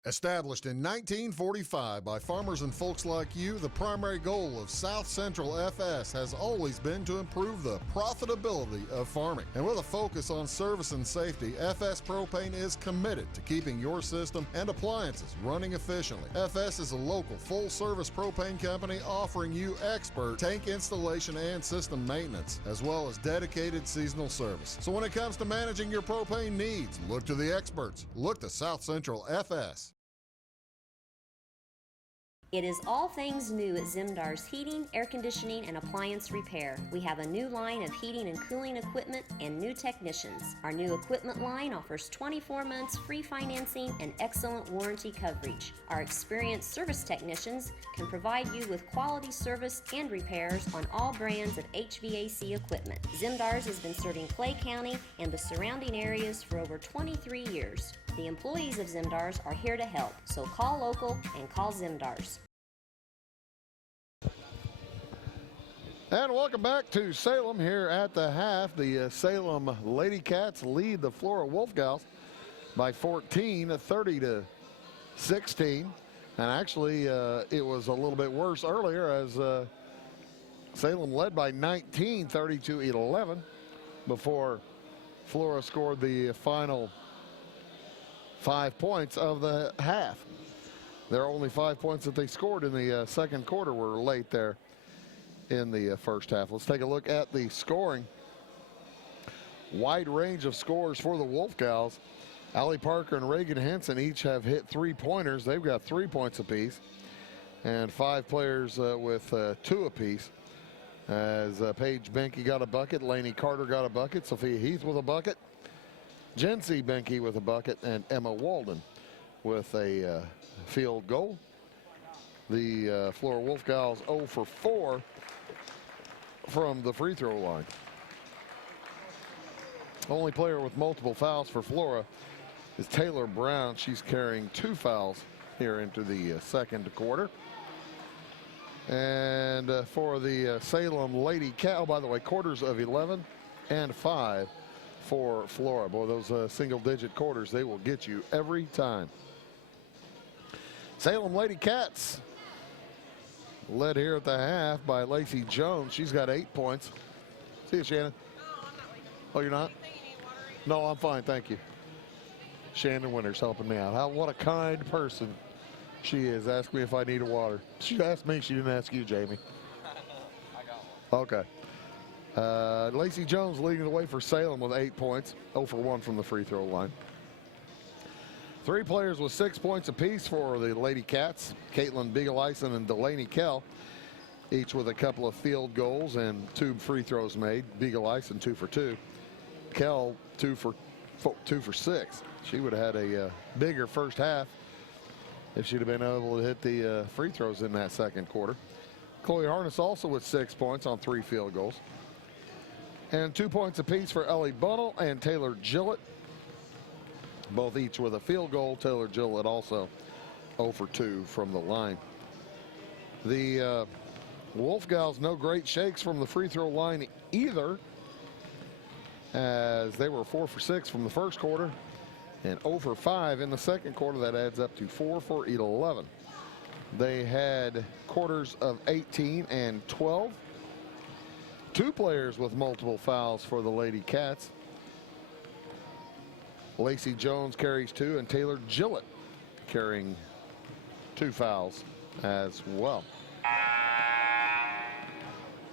Established in 1945 by farmers and folks like you, the primary goal of South Central FS has always been to improve the profitability of farming. And with a focus on service and safety, FS Propane is committed to keeping your system and appliances running efficiently. FS is a local full-service propane company offering you expert tank installation and system maintenance, as well as dedicated seasonal service. So when it comes to managing your propane needs, look to the experts. Look to South Central FS. It is all things new at Zimdar's Heating, Air Conditioning, and Appliance Repair. We have a new line of heating and cooling equipment and new technicians. Our new equipment line offers 24 months free financing and excellent warranty coverage. Our experienced service technicians can provide you with quality service and repairs on all brands of HVAC equipment. Zimdar's has been serving Clay County and the surrounding areas for over 23 years. The employees of Zimdar's are here to help, so call local and call Zimdar's. And welcome back to Salem here at the half. The Salem Lady Cats lead the Flora Wolf Gals by 14, 30-16. And actually, it was a little bit worse earlier as Salem led by 19, 32-11 before Flora scored the final 5 points of the half. There are only 5 points that they scored in the second quarter were late there in the first half. Let's take a look at the scoring. Wide range of scores for the Wolf Gals. Allie Parker and Reagan Henson each have hit 3-pointers. They've got 3 points apiece. And 5 players with 2 apiece. As Paige Benke got a bucket, Lainey Carter got a bucket, Sophia Heath with a bucket, Jency Benke with a bucket, and Emma Walden with a field goal. The Flora Wolf Gals 0 for 4 from the free throw line. Only player with multiple fouls for Flora is Taylor Brown. She's carrying 2 fouls here into the second quarter. And for the Salem Lady Cat, oh, by the way, quarters of 11 and 5 for Flora. Boy, those single-digit quarters, they will get you every time. Salem Lady Cats led here at the half by Lacey Jones. She's got 8 points. See you, Shannon. Oh, you're not? No, I'm fine, thank you. Shannon Winters helping me out. What a kind person she is. Ask me if I need a water. She asked me. She didn't ask you, Jamie. I got one. Okay. Lacey Jones leading the way for Salem with 8 points. 0 for 1 from the free throw line. 3 players with 6 points apiece for the Lady Cats. Caitlin Beagle-Ison and Delaney Kell, each with a couple of field goals and 2 free throws made. Beagle-Ison 2 for 2. Kell 2 for 6. She would have had a bigger first half if she'd have been able to hit the free throws in that second quarter. Chloe Harness also with 6 points on 3 field goals. And 2 points apiece for Ellie Bunnell and Taylor Gillett. Both each with a field goal. Taylor Gillett also 0 for 2 from the line. The Wolf Gals, no great shakes from the free throw line either, as they were 4 for 6 from the first quarter and 0 for 5 in the second quarter. That adds up to 4 for 11. They had quarters of 18 and 12. 2 players with multiple fouls for the Lady Cats. Lacey Jones carries 2, and Taylor Gillett carrying 2 fouls as well.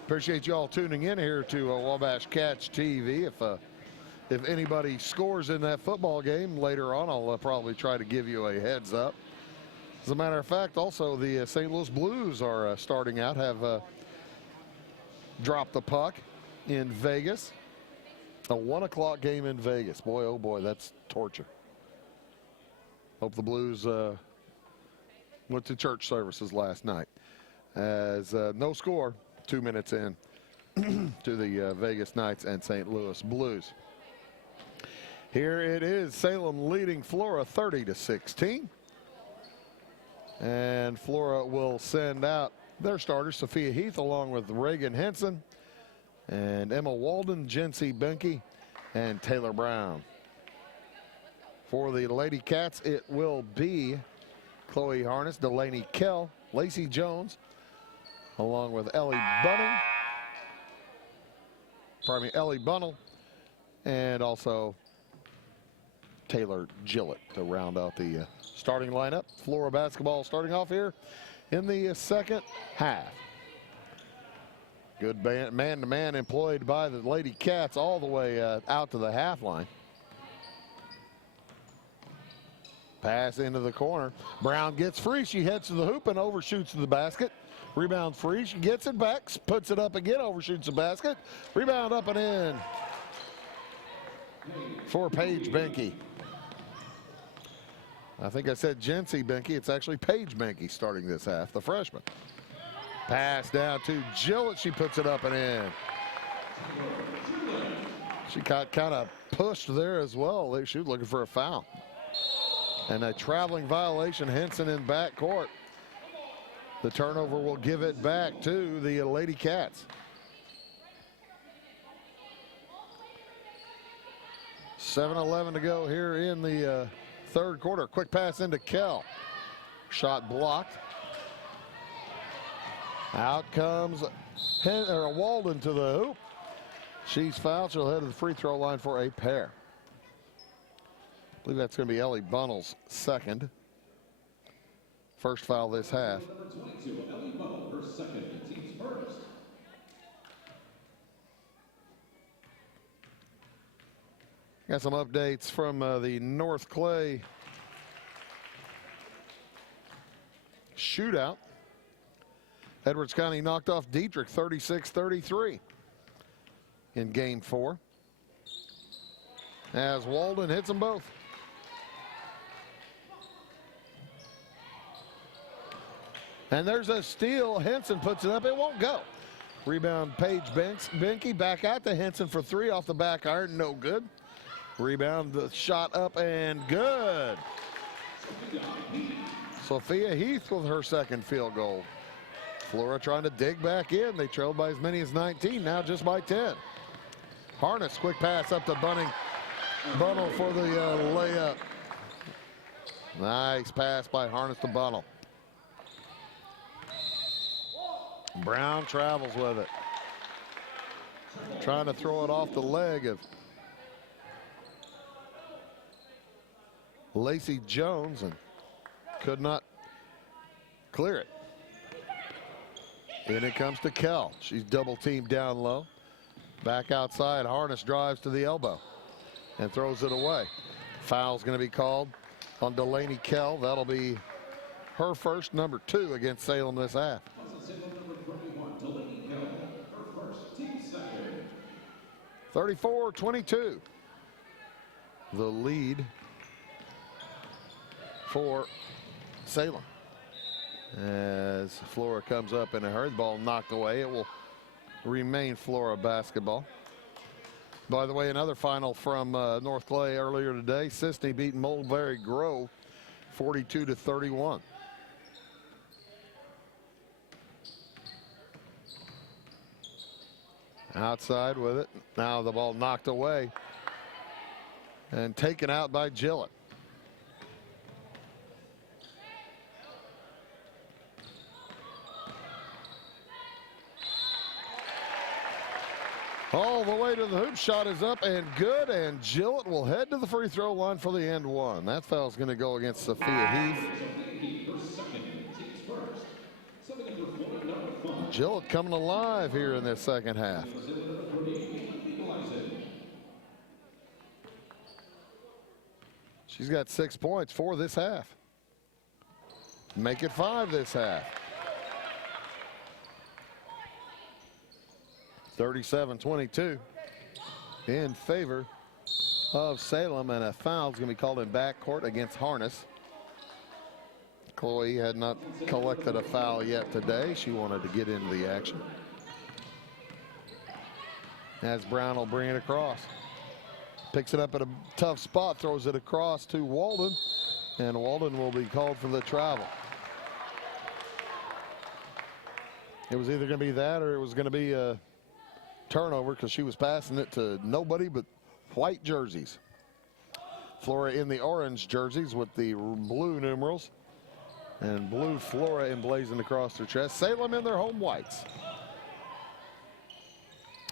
Appreciate you all tuning in here to Wabash Cats TV. If anybody scores in that football game later on, I'll probably try to give you a heads up. As a matter of fact, also the St. Louis Blues are starting out, have dropped the puck in Vegas. A 1 o'clock game in Vegas. Boy, oh boy, that's torture. Hope the Blues went to church services last night. As no score, 2 minutes in to the Vegas Knights and St. Louis Blues. Here it is, Salem leading Flora 30-16. And Flora will send out their starters, Sophia Heath along with Reagan Henson and Emma Walden, Jency Benke, and Taylor Brown. For the Lady Cats, it will be Chloe Harness, Delaney Kell, Lacey Jones, along with Ellie Bunnell, and also Taylor Gillett to round out the starting lineup. Flora basketball starting off here in the second half. Good man-to-man employed by the Lady Cats all the way out to the half line. Pass into the corner. Brown gets free. She heads to the hoop and overshoots the basket. Rebound free. She gets it back, puts it up again, overshoots the basket. Rebound up and in for Paige Benke. I think I said Jency Benke. It's actually Paige Benke starting this half, the freshman. Pass down to Gillett. She puts it up and in. She got kind of pushed there as well. She was looking for a foul. And a traveling violation, Henson in backcourt. The turnover will give it back to the Lady Cats. 7:11 to go here in the third quarter. Quick pass into Kell. Shot blocked. Out comes Walden to the hoop. She's fouled. She'll head to the free throw line for a pair. I believe that's going to be Ellie Bunnell's second. First foul this half. Number 22, Ellie Bunnell, her second, team's first. Got some updates from the North Clay shootout. Edwards County knocked off Dietrich 36-33 in game 4. As Walden hits them both. And there's a steal. Henson puts it up. It won't go. Rebound Paige Benke back out to Henson for 3 off the back iron. No good. Rebound, the shot up and good. Sophia Heath with her second field goal. Flora trying to dig back in. They trailed by as many as 19, now just by 10. Harness, quick pass up to Bunnell for the layup. Nice pass by Harness to Bunnell. Brown travels with it. Trying to throw it off the leg of Lacey Jones and could not clear it. In it comes to Kell. She's double teamed down low. Back outside, Harness drives to the elbow and throws it away. Foul's going to be called on Delaney Kell. That'll be her first, number 2 against Salem this half. 34-22. The lead for Salem. As Flora comes up in a hurry, the ball knocked away. It will remain Flora basketball. By the way, another final from North Clay earlier today. Sisney beating Mulberry Grove 42-31. Outside with it. Now the ball knocked away and taken out by Gillett. All the way to the hoop. Shot is up and good, and Gillett will head to the free throw line for the end one. That foul's going to go against Sophia Heath. Gillett coming alive here in this second half. She's got 6 points for this half. Make it 5 this half. 37-22 in favor of Salem, and a foul is going to be called in backcourt against Harness. Chloe had not collected a foul yet today. She wanted to get into the action. As Brown will bring it across. Picks it up at a tough spot, throws it across to Walden, and Walden will be called for the travel. It was either going to be that or it was going to be a turnover because she was passing it to nobody but white jerseys. Flora in the orange jerseys with the blue numerals, and blue Flora emblazoned across their chest. Salem in their home whites.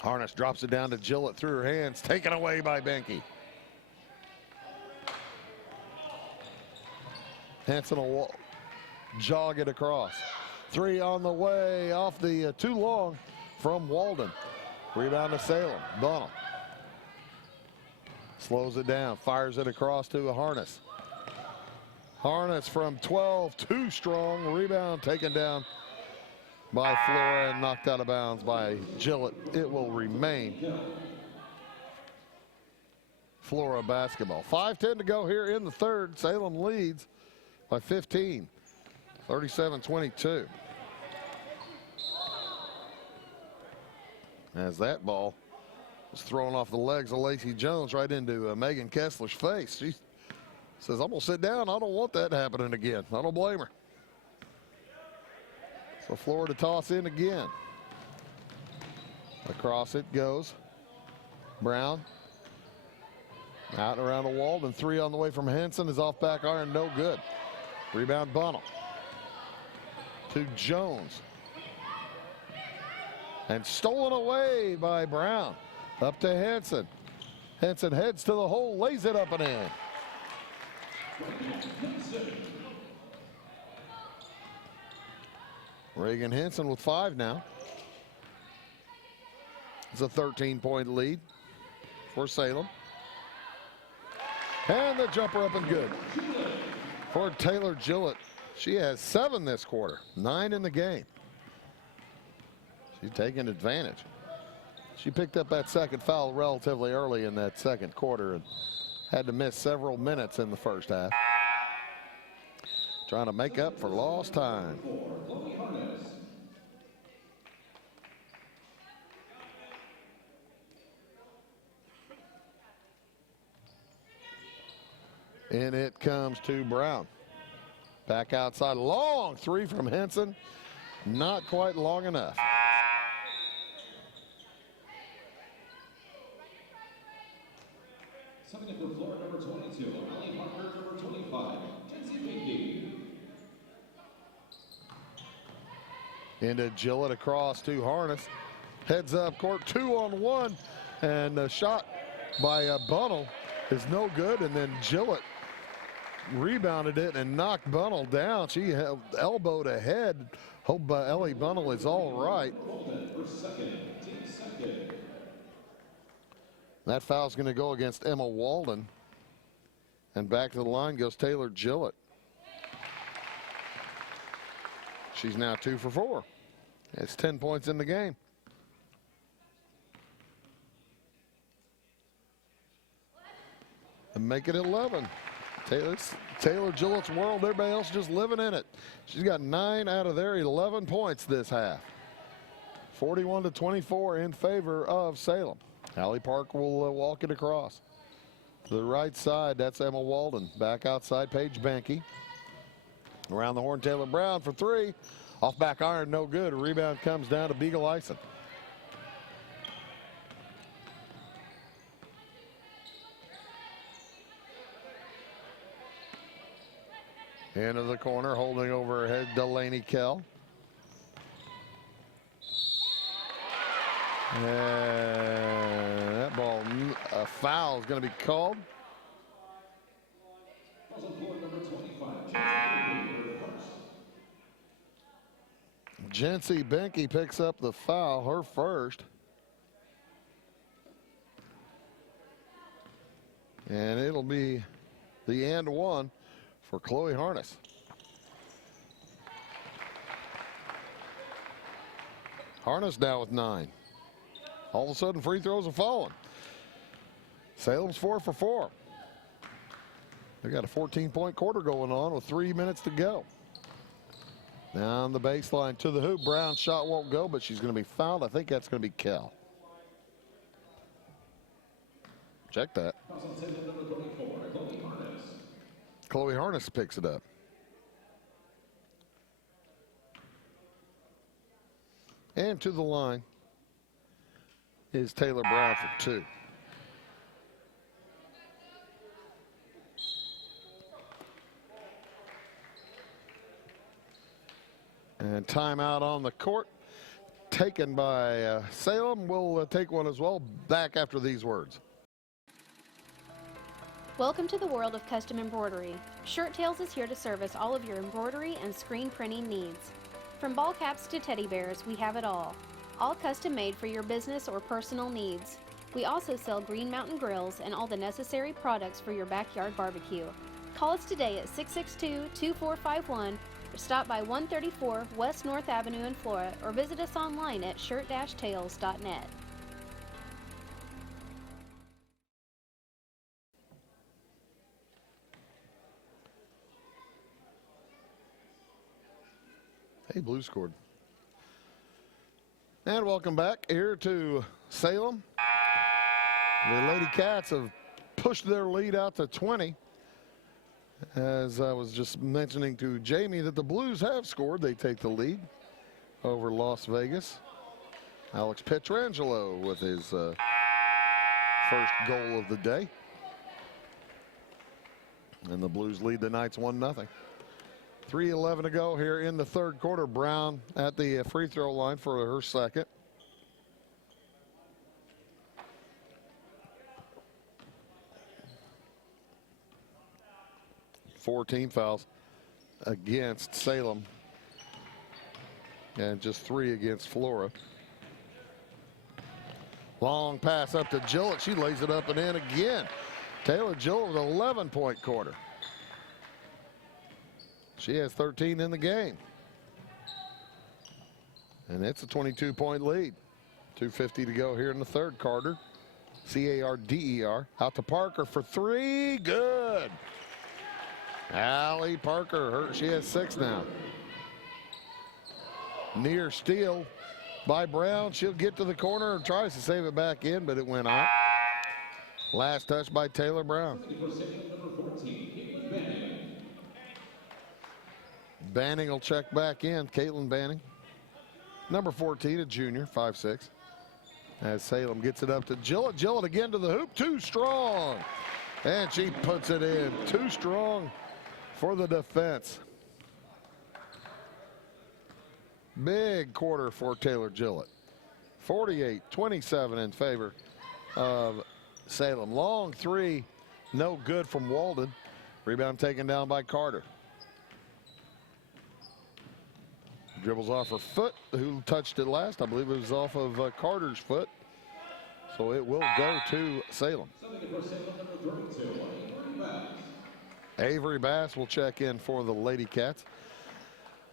Harness drops it down to Gillett through her hands, taken away by Benke. Hanson will jog it across. 3 on the way, off the too long from Walden. Rebound to Salem. Bunnell slows it down, fires it across to a Harness. Harness from 12, too strong. Rebound taken down by Flora and knocked out of bounds by Gillett. It will remain Flora basketball. 5:10 to go here in the third. Salem leads by 15, 37-22. As that ball was thrown off the legs of Lacey Jones right into Megan Kessler's face. She says, I'm going to sit down. I don't want that happening again. I don't blame her. So Florida toss in again. Across it goes. Brown. Out and around the wall. And 3 on the way from Henson is off back iron. No good. Rebound Bunnell. To Jones. And stolen away by Brown. Up to Henson. Henson heads to the hole, lays it up and in. Reagan Henson with 5 now. It's a 13-point lead for Salem. And the jumper up and good for Taylor Gillett. She has 7 this quarter, 9 in the game. She's taking advantage. She picked up that second foul relatively early in that second quarter and had to miss several minutes in the first half. Trying to make up for lost time. And it comes to Brown. Back outside, long 3 from Henson. Not quite long enough. Subbing in for Flora, number 22, Ali Marker, number 25, Jency Binky. Into Gillett across to Harness. Heads up court, 2-on-1. And the shot by Bunnell is no good. And then Gillett rebounded it and knocked Bunnell down. She elbowed ahead. Hope Ellie Bunnell is all right. That foul's going to go against Emma Walden. And back to the line goes Taylor Gillett. She's now 2 for 4. It's 10 points in the game. And make it 11. Taylor Gillett's world, everybody else just living in it. She's got 9 out of their 11 points this half. 41-24 in favor of Salem. Allie Park will walk it across. To the right side, that's Emma Walden. Back outside, Paige Banke. Around the horn, Taylor Brown for 3. Off back iron, no good. A rebound comes down to Beagle Ison. Into the corner, holding over her head, Delaney Kell. And that ball, a foul is going to be called. Jency Benke picks up the foul, her first. And it'll be the and one for Chloe Harness. Harness now with 9. All of a sudden, free throws are falling. Salem's 4 for 4. They got a 14-point quarter going on with 3 minutes to go. Down the baseline to the hoop. Brown's shot won't go, but she's going to be fouled. I think that's going to be Kell. Check that. Chloe Harness picks it up. And to the line is Taylor Brown for 2. And timeout on the court taken by Salem. We'll take one as well. Back after these words. Welcome to the world of custom embroidery. Shirt Tales is here to service all of your embroidery and screen printing needs. From ball caps to teddy bears, we have it all. All custom made for your business or personal needs. We also sell Green Mountain grills and all the necessary products for your backyard barbecue. Call us today at 662-2451 or stop by 134 West North Avenue in Flora or visit us online at shirt-tales.net. Hey, Blue scored. And welcome back here to Salem. The Lady Cats have pushed their lead out to 20. As I was just mentioning to Jamie that the Blues have scored, they take the lead over Las Vegas. Alex Pietrangelo with his first goal of the day. And the Blues lead the Knights 1-0. 3:11 to go here in the third quarter. Brown at the free throw line for her second. Four team fouls against Salem and just 3 against Flora. Long pass up to Gillett. She lays it up and in again. Taylor Gillett with an 11-point quarter. She has 13 in the game. And it's a 22-point lead. 2:50 to go here in the third. Carter, C-A-R-D-E-R, out to Parker for 3. Good. Allie Parker, she has 6 now. Near steal by Brown. She'll get to the corner and tries to save it back in, but it went out. Last touch by Taylor Brown. Banning will check back in. Caitlin Banning. Number 14, a junior, 5'6". As Salem gets it up to Gillett. Gillett again to the hoop. Too strong. And she puts it in. Too strong for the defense. Big quarter for Taylor Gillett. 48-27 in favor of Salem. Long 3, no good from Walden. Rebound taken down by Carter. Dribbles off her foot. Who touched it last? I believe it was off of Carter's foot. So it will go to Salem. Avery Bass will check in for the Lady Cats.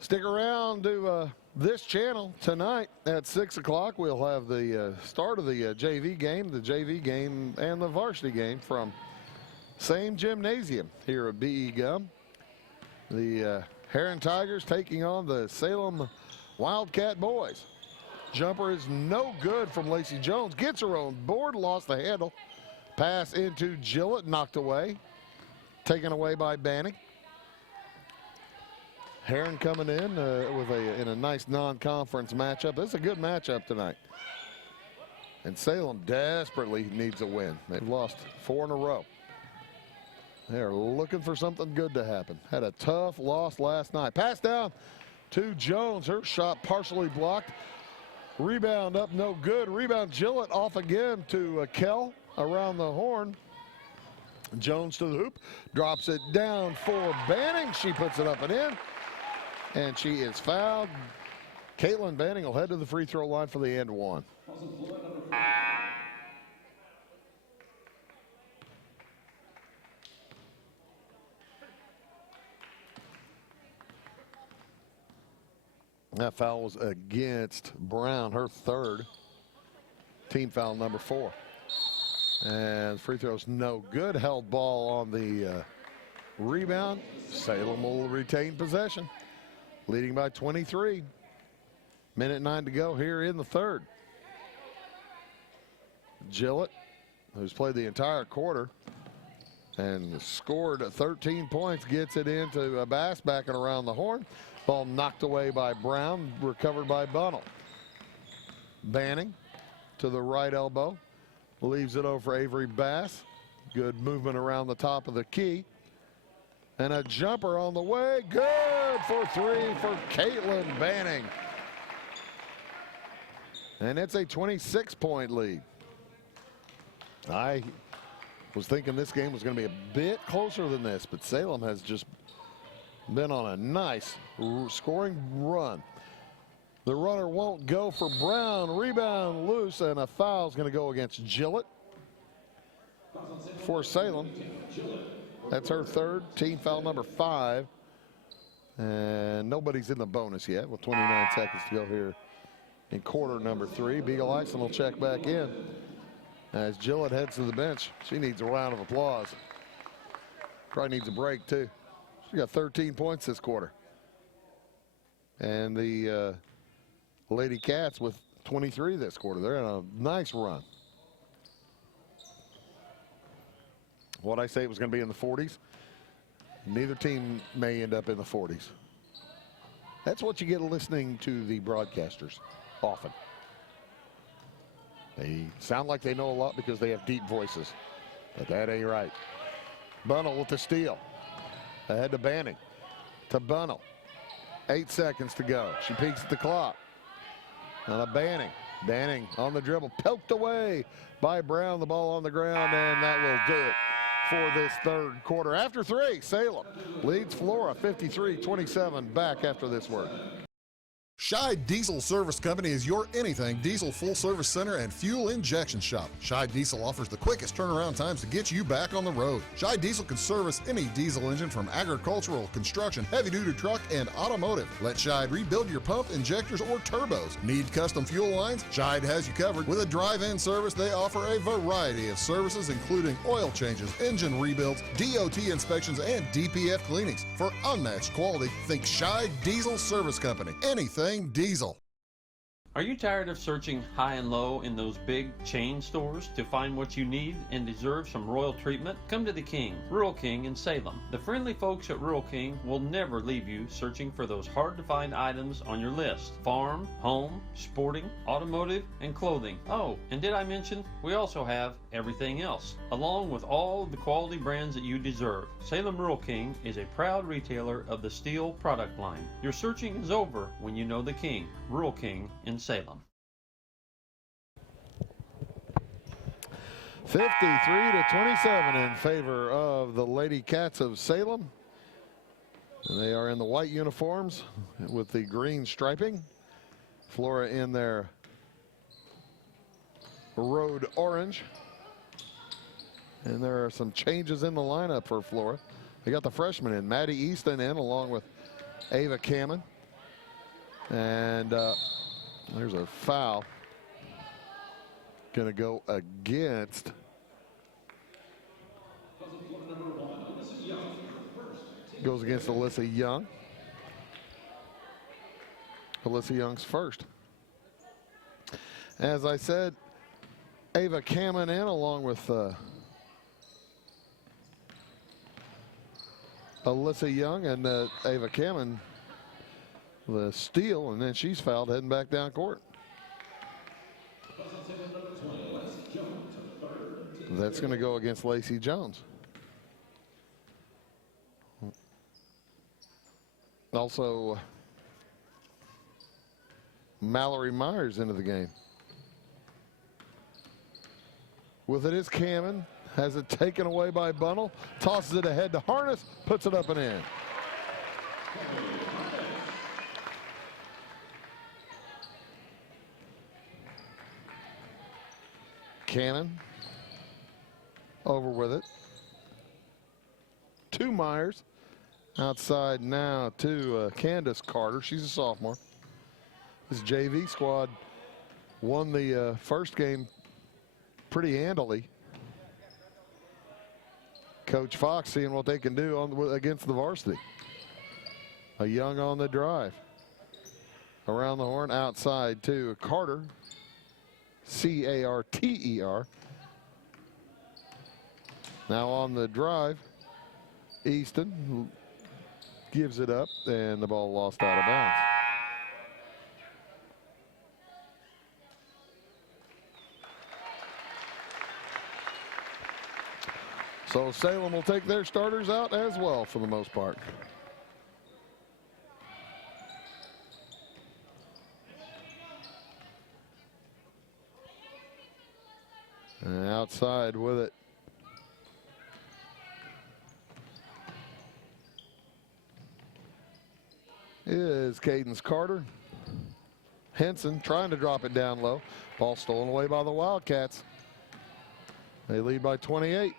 Stick around to this channel tonight at 6 o'clock. We'll have the start of the JV game and the varsity game from same gymnasium here at B.E. Gum. The Heron Tigers taking on the Salem Wildcat boys. Jumper is no good from Lacey Jones. Gets her own board, lost the handle. Pass into Gillett, knocked away. Taken away by Banning. Heron coming in in a nice non-conference matchup. This is a good matchup tonight. And Salem desperately needs a win. They've lost 4 in a row. They're looking for something good to happen. Had a tough loss last night. Pass down to Jones. Her shot partially blocked. Rebound up, no good. Rebound Gillett off again to Kell around the horn. Jones to the hoop. Drops it down for Banning. She puts it up and in. And she is fouled. Caitlin Banning will head to the free throw line for the and one. That foul was against Brown, her third. Team foul number 4. And free throw's no good. Held ball on the rebound. Salem will retain possession. Leading by 23. Minute 9 to go here in the third. Gillett, who's played the entire quarter and scored 13 points, gets it into Bass backing around the horn. Ball knocked away by Brown, recovered by Bunnell. Banning to the right elbow. Leaves it over for Avery Bass. Good movement around the top of the key. And a jumper on the way. Good for 3 for Caitlin Banning. And it's a 26-point lead. I was thinking this game was going to be a bit closer than this, but Salem has just been on a nice scoring run. The runner won't go for Brown. Rebound loose, and a foul is going to go against Gillett for Salem. That's her third, team foul number 5. And nobody's in the bonus yet with 29 seconds to go here in quarter number 3. Beagle Ison will check back in as Gillett heads to the bench. She needs a round of applause. Probably needs a break too. She got 13 points this quarter. And the Lady Cats with 23 this quarter. They're in a nice run. What I say it was going to be in the 40s. Neither team may end up in the 40s. That's what you get listening to the broadcasters often. They sound like they know a lot because they have deep voices, but that ain't right. Bunnell with the steal. Ahead to Banning. To Bunnell. 8 seconds to go. She peeks at the clock. And a Banning. Banning on the dribble. Poked away by Brown. The ball on the ground, and that will do it for this third quarter. After 3, Salem leads Flora 53-27. Back after this word. Scheid Diesel Service Company is your anything diesel full service center and fuel injection shop. Scheid Diesel offers the quickest turnaround times to get you back on the road. Scheid Diesel can service any diesel engine from agricultural, construction, heavy-duty truck, and automotive. Let Scheid rebuild your pump, injectors, or turbos. Need custom fuel lines? Scheid has you covered. With a drive-in service, they offer a variety of services including oil changes, engine rebuilds, DOT inspections, and DPF cleanings. For unmatched quality, think Scheid Diesel Service Company. Anything diesel. Are you tired of searching high and low in those big chain stores to find what you need and deserve some royal treatment? Come to the King, Rural King in Salem. The friendly folks at Rural King will never leave you searching for those hard to find items on your list. Farm, home, sporting, automotive, and clothing. Oh, and did I mention we also have everything else, along with all the quality brands that you deserve. Salem Rural King is a proud retailer of the steel product line. Your searching is over when you know the King, Rural King in Salem. 53-27 in favor of the Lady Cats of Salem. And they are in the white uniforms with the green striping. Flora in their road orange. And there are some changes in the lineup for Flora. They got the freshmen in, Maddie Easton in along with Ava Kamen. And there's a foul. Going to go against Alyssa Young. Alyssa Young's first. As I said, Ava Kamen in along with Alyssa Young, and Ava Kamen the steal, and then she's fouled heading back down court. That's going to go against Lacey Jones. Also, Mallory Myers into the game. With it is Kamen. Has it taken away by Bunnell. Tosses it ahead to Harness. Puts it up and in. Cannon over with it to Myers. Outside now to Candace Carter. She's a sophomore. This JV squad won the first game pretty handily. Coach Fox seeing what they can do against the varsity. A Young on the drive. Around the horn, outside to Carter. C-A-R-T-E-R. Now on the drive, Easton gives it up, and the ball lost out of bounds. So Salem will take their starters out as well for the most part. And outside with it is Cadence Carter. Henson trying to drop it down low. Ball stolen away by the Wildcats. They lead by 28.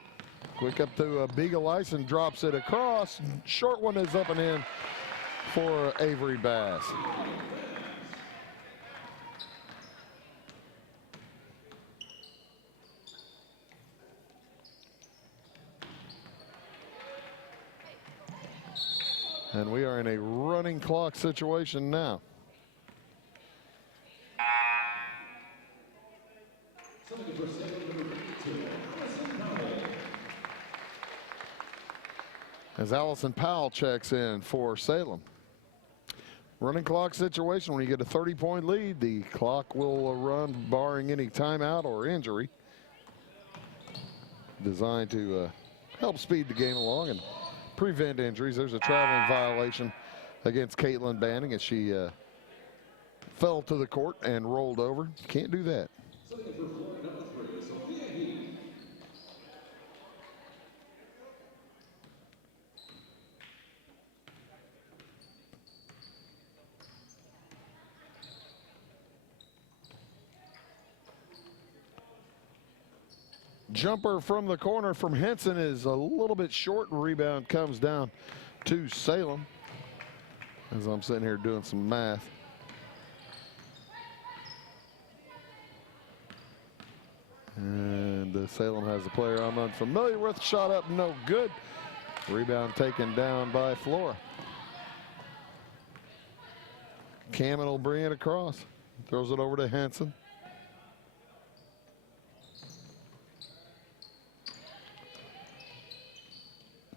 Quick up to Beagle Ison, drops it across. Short one is up and in for Avery Bass. And we are in a running clock situation now. As Allison Powell checks in for Salem. Running clock situation, when you get a 30-point lead, the clock will run barring any timeout or injury. Designed to help speed the game along and prevent injuries. There's a traveling violation against Caitlin Banning as she fell to the court and rolled over. Can't do that. Jumper from the corner from Henson is a little bit short. Rebound comes down to Salem. As I'm sitting here doing some math. And Salem has a player I'm unfamiliar with. Shot up, no good. Rebound taken down by Flora. Kamen will bring it across. Throws it over to Henson.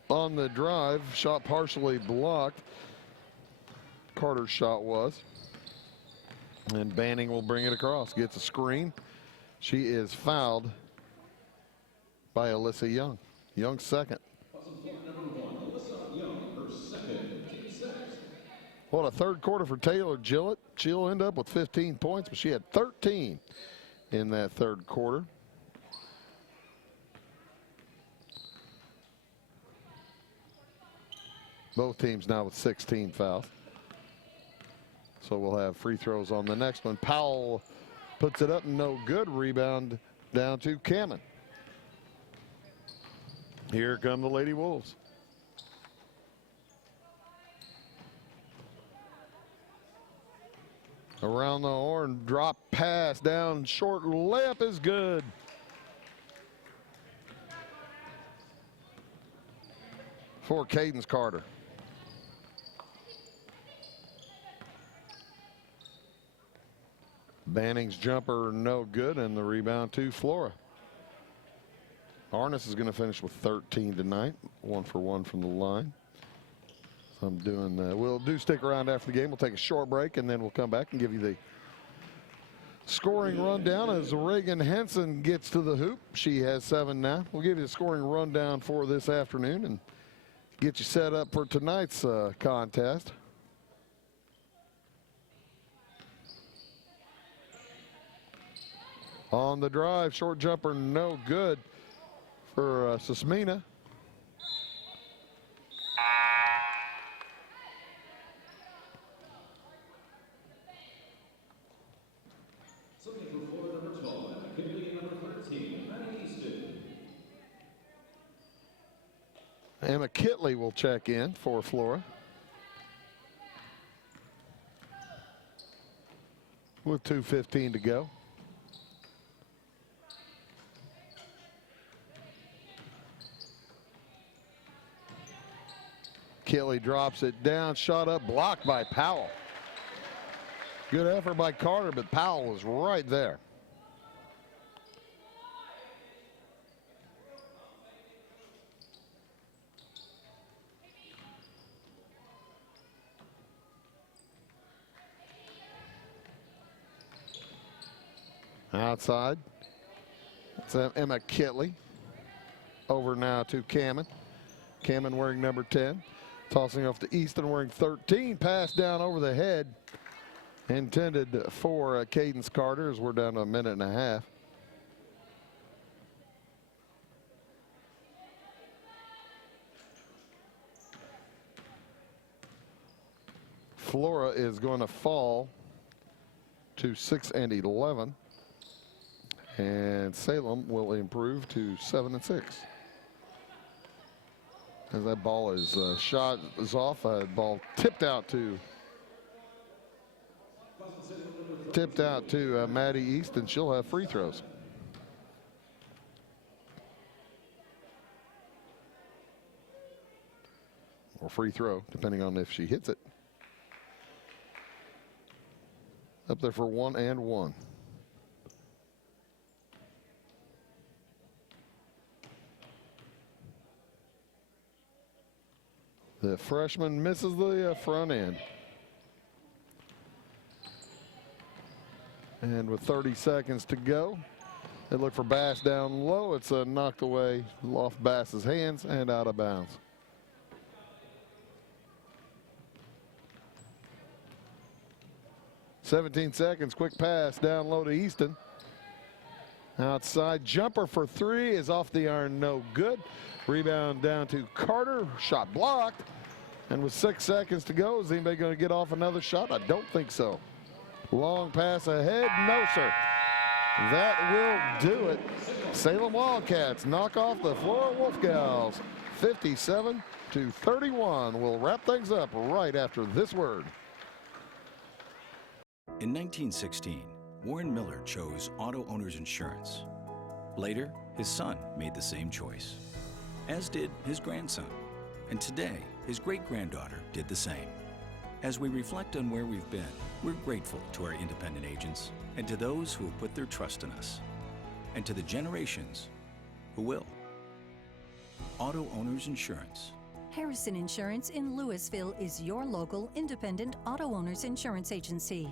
On the drive, shot partially blocked. Carter's shot was. And Banning will bring it across. Gets a screen. She is fouled by Alyssa Young. Young's second. What a third quarter for Taylor Gillett. She'll end up with 15 points, but she had 13 in that third quarter. Both teams now with 16 fouls. So we'll have free throws on the next one. Powell puts it up, no good. Rebound down to Kamen. Here come the Lady Wolves. Around the horn, drop pass down, short layup is good. For Cadence Carter. Banning's jumper no good, and the rebound to Flora. Arnis is going to finish with 13 tonight, 1 for 1 from the line. So I'm doing, we'll stick around after the game. We'll take a short break, and then we'll come back and give you the scoring rundown as Reagan Henson gets to the hoop. She has 7 now. We'll give you the scoring rundown for this afternoon and get you set up for tonight's contest. On the drive, short jumper no good for Sismina. Something for Flora number 12, and McKinley number 13, Maddie Easton. Emma Kitley will check in for Flora. With 2:15 to go. Kelly drops it down, shot up, blocked by Powell. Good effort by Carter, but Powell was right there. Outside, it's Emma Kitley. Over now to Kamen. Kamen wearing number 10. Tossing off to Easton wearing 13. Pass down over the head. Intended for Cadence Carter as we're down to a minute and a half. Flora is going to fall to 6 and 11. And Salem will improve to 7 and 6. As that ball is shot is off, ball tipped out to Maddie East, and she'll have free throws. Or free throw, depending on if she hits it. Up there for 1 and 1. The freshman misses the front end. And with 30 seconds to go, they look for Bass down low. It's knocked away off Bass's hands and out of bounds. "17 seconds, quick pass down low to Easton. Outside jumper for 3 is off the iron, no good. Rebound down to Carter, shot blocked. And with 6 seconds to go, is anybody going to get off another shot? I don't think so. Long pass ahead, no sir. That will do it. Salem Wildcats knock off the Flora Wolf Gals, 57-31. We'll wrap things up right after this word. In 1916, Warren Miller chose auto owner's insurance. Later, his son made the same choice, as did his grandson. And today, his great-granddaughter did the same. As we reflect on where we've been, we're grateful to our independent agents and to those who have put their trust in us, and to the generations who will. Auto Owners Insurance. Harrison Insurance in Louisville is your local independent auto owners insurance agency.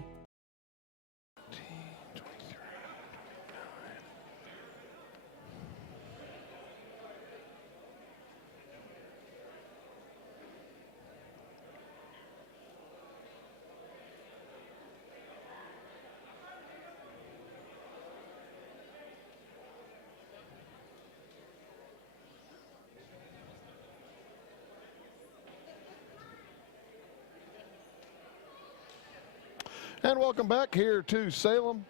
And welcome back here to Salem.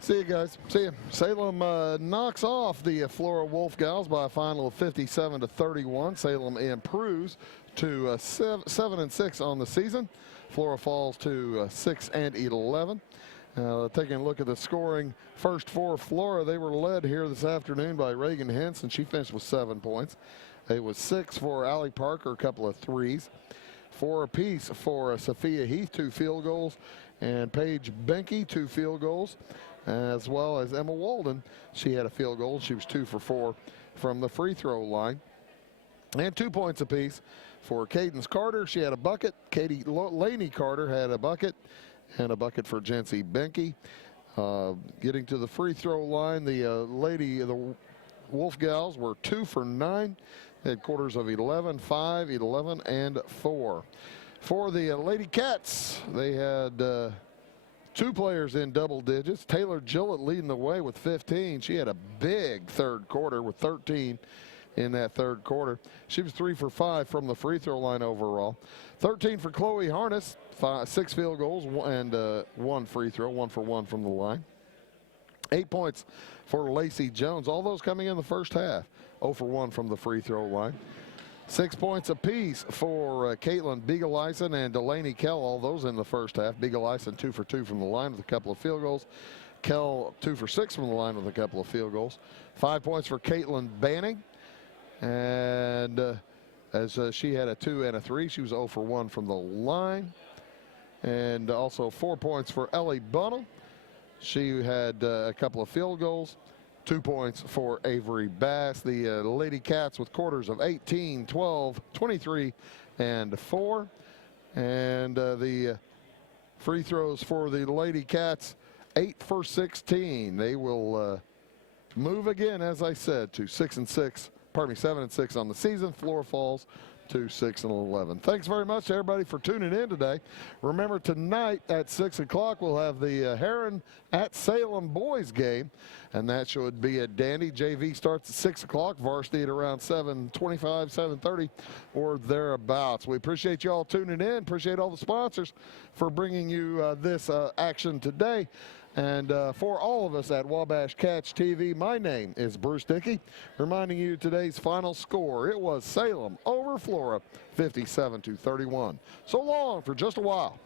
See you guys. See you. Salem knocks off the Flora Wolf Gals by a final of 57-31. Salem improves to 7-6 on the season. Flora falls to 6-11. Taking a look at the scoring, first for Flora, they were led here this afternoon by Reagan Henson. She finished with 7 points. It was 6 for Allie Parker, a couple of threes. 4 apiece for Sophia Heath, 2 field goals, and Paige Benke, 2 field goals, as well as Emma Walden. She had a field goal. She was 2 for 4 from the free throw line. And 2 points apiece for Cadence Carter. She had a bucket. Katie Laney Carter had a bucket, and a bucket for Jency Benke. Getting to the free throw line, the Wolf Gals were 2 for 9. They had quarters of 11, 5, 11, and 4. For the Lady Cats, they had 2 players in double digits. Taylor Gillett leading the way with 15. She had a big third quarter with 13 in that third quarter. She was 3 for 5 from the free throw line overall. 13 for Chloe Harness, 6 field goals and 1 free throw, 1 for 1 from the line. 8 points for Lacey Jones, all those coming in the first half. 0 for 1 from the free throw line. 6 points apiece for Caitlin Beagleisen and Delaney Kell, all those in the first half. Beagleisen 2 for 2 from the line with a couple of field goals. Kell 2 for 6 from the line with a couple of field goals. 5 points for Caitlin Banning. And as she had a 2 and a 3, she was 0 for 1 from the line. And also 4 points for Ellie Bunnell. She had a couple of field goals. 2 points for Avery Bass. The Lady Cats with quarters of 18, 12, 23, and 4. And the free throws for the Lady Cats, 8 for 16. They will move again, as I said, to 6-6. Pardon me, 7-6 on the season. Flora falls to 6-11. Thanks very much to everybody for tuning in today. Remember, tonight at 6 o'clock we'll have the Heron at Salem boys game, and that should be a dandy. JV starts at 6 o'clock, varsity at around 7:25, 7:30 or thereabouts. We appreciate you all tuning in. Appreciate all the sponsors for bringing you this action today. And for all of us at Wabash Catch TV, my name is Bruce Dickey, reminding you today's final score. It was Salem over Flora, 57-31. So long for just a while.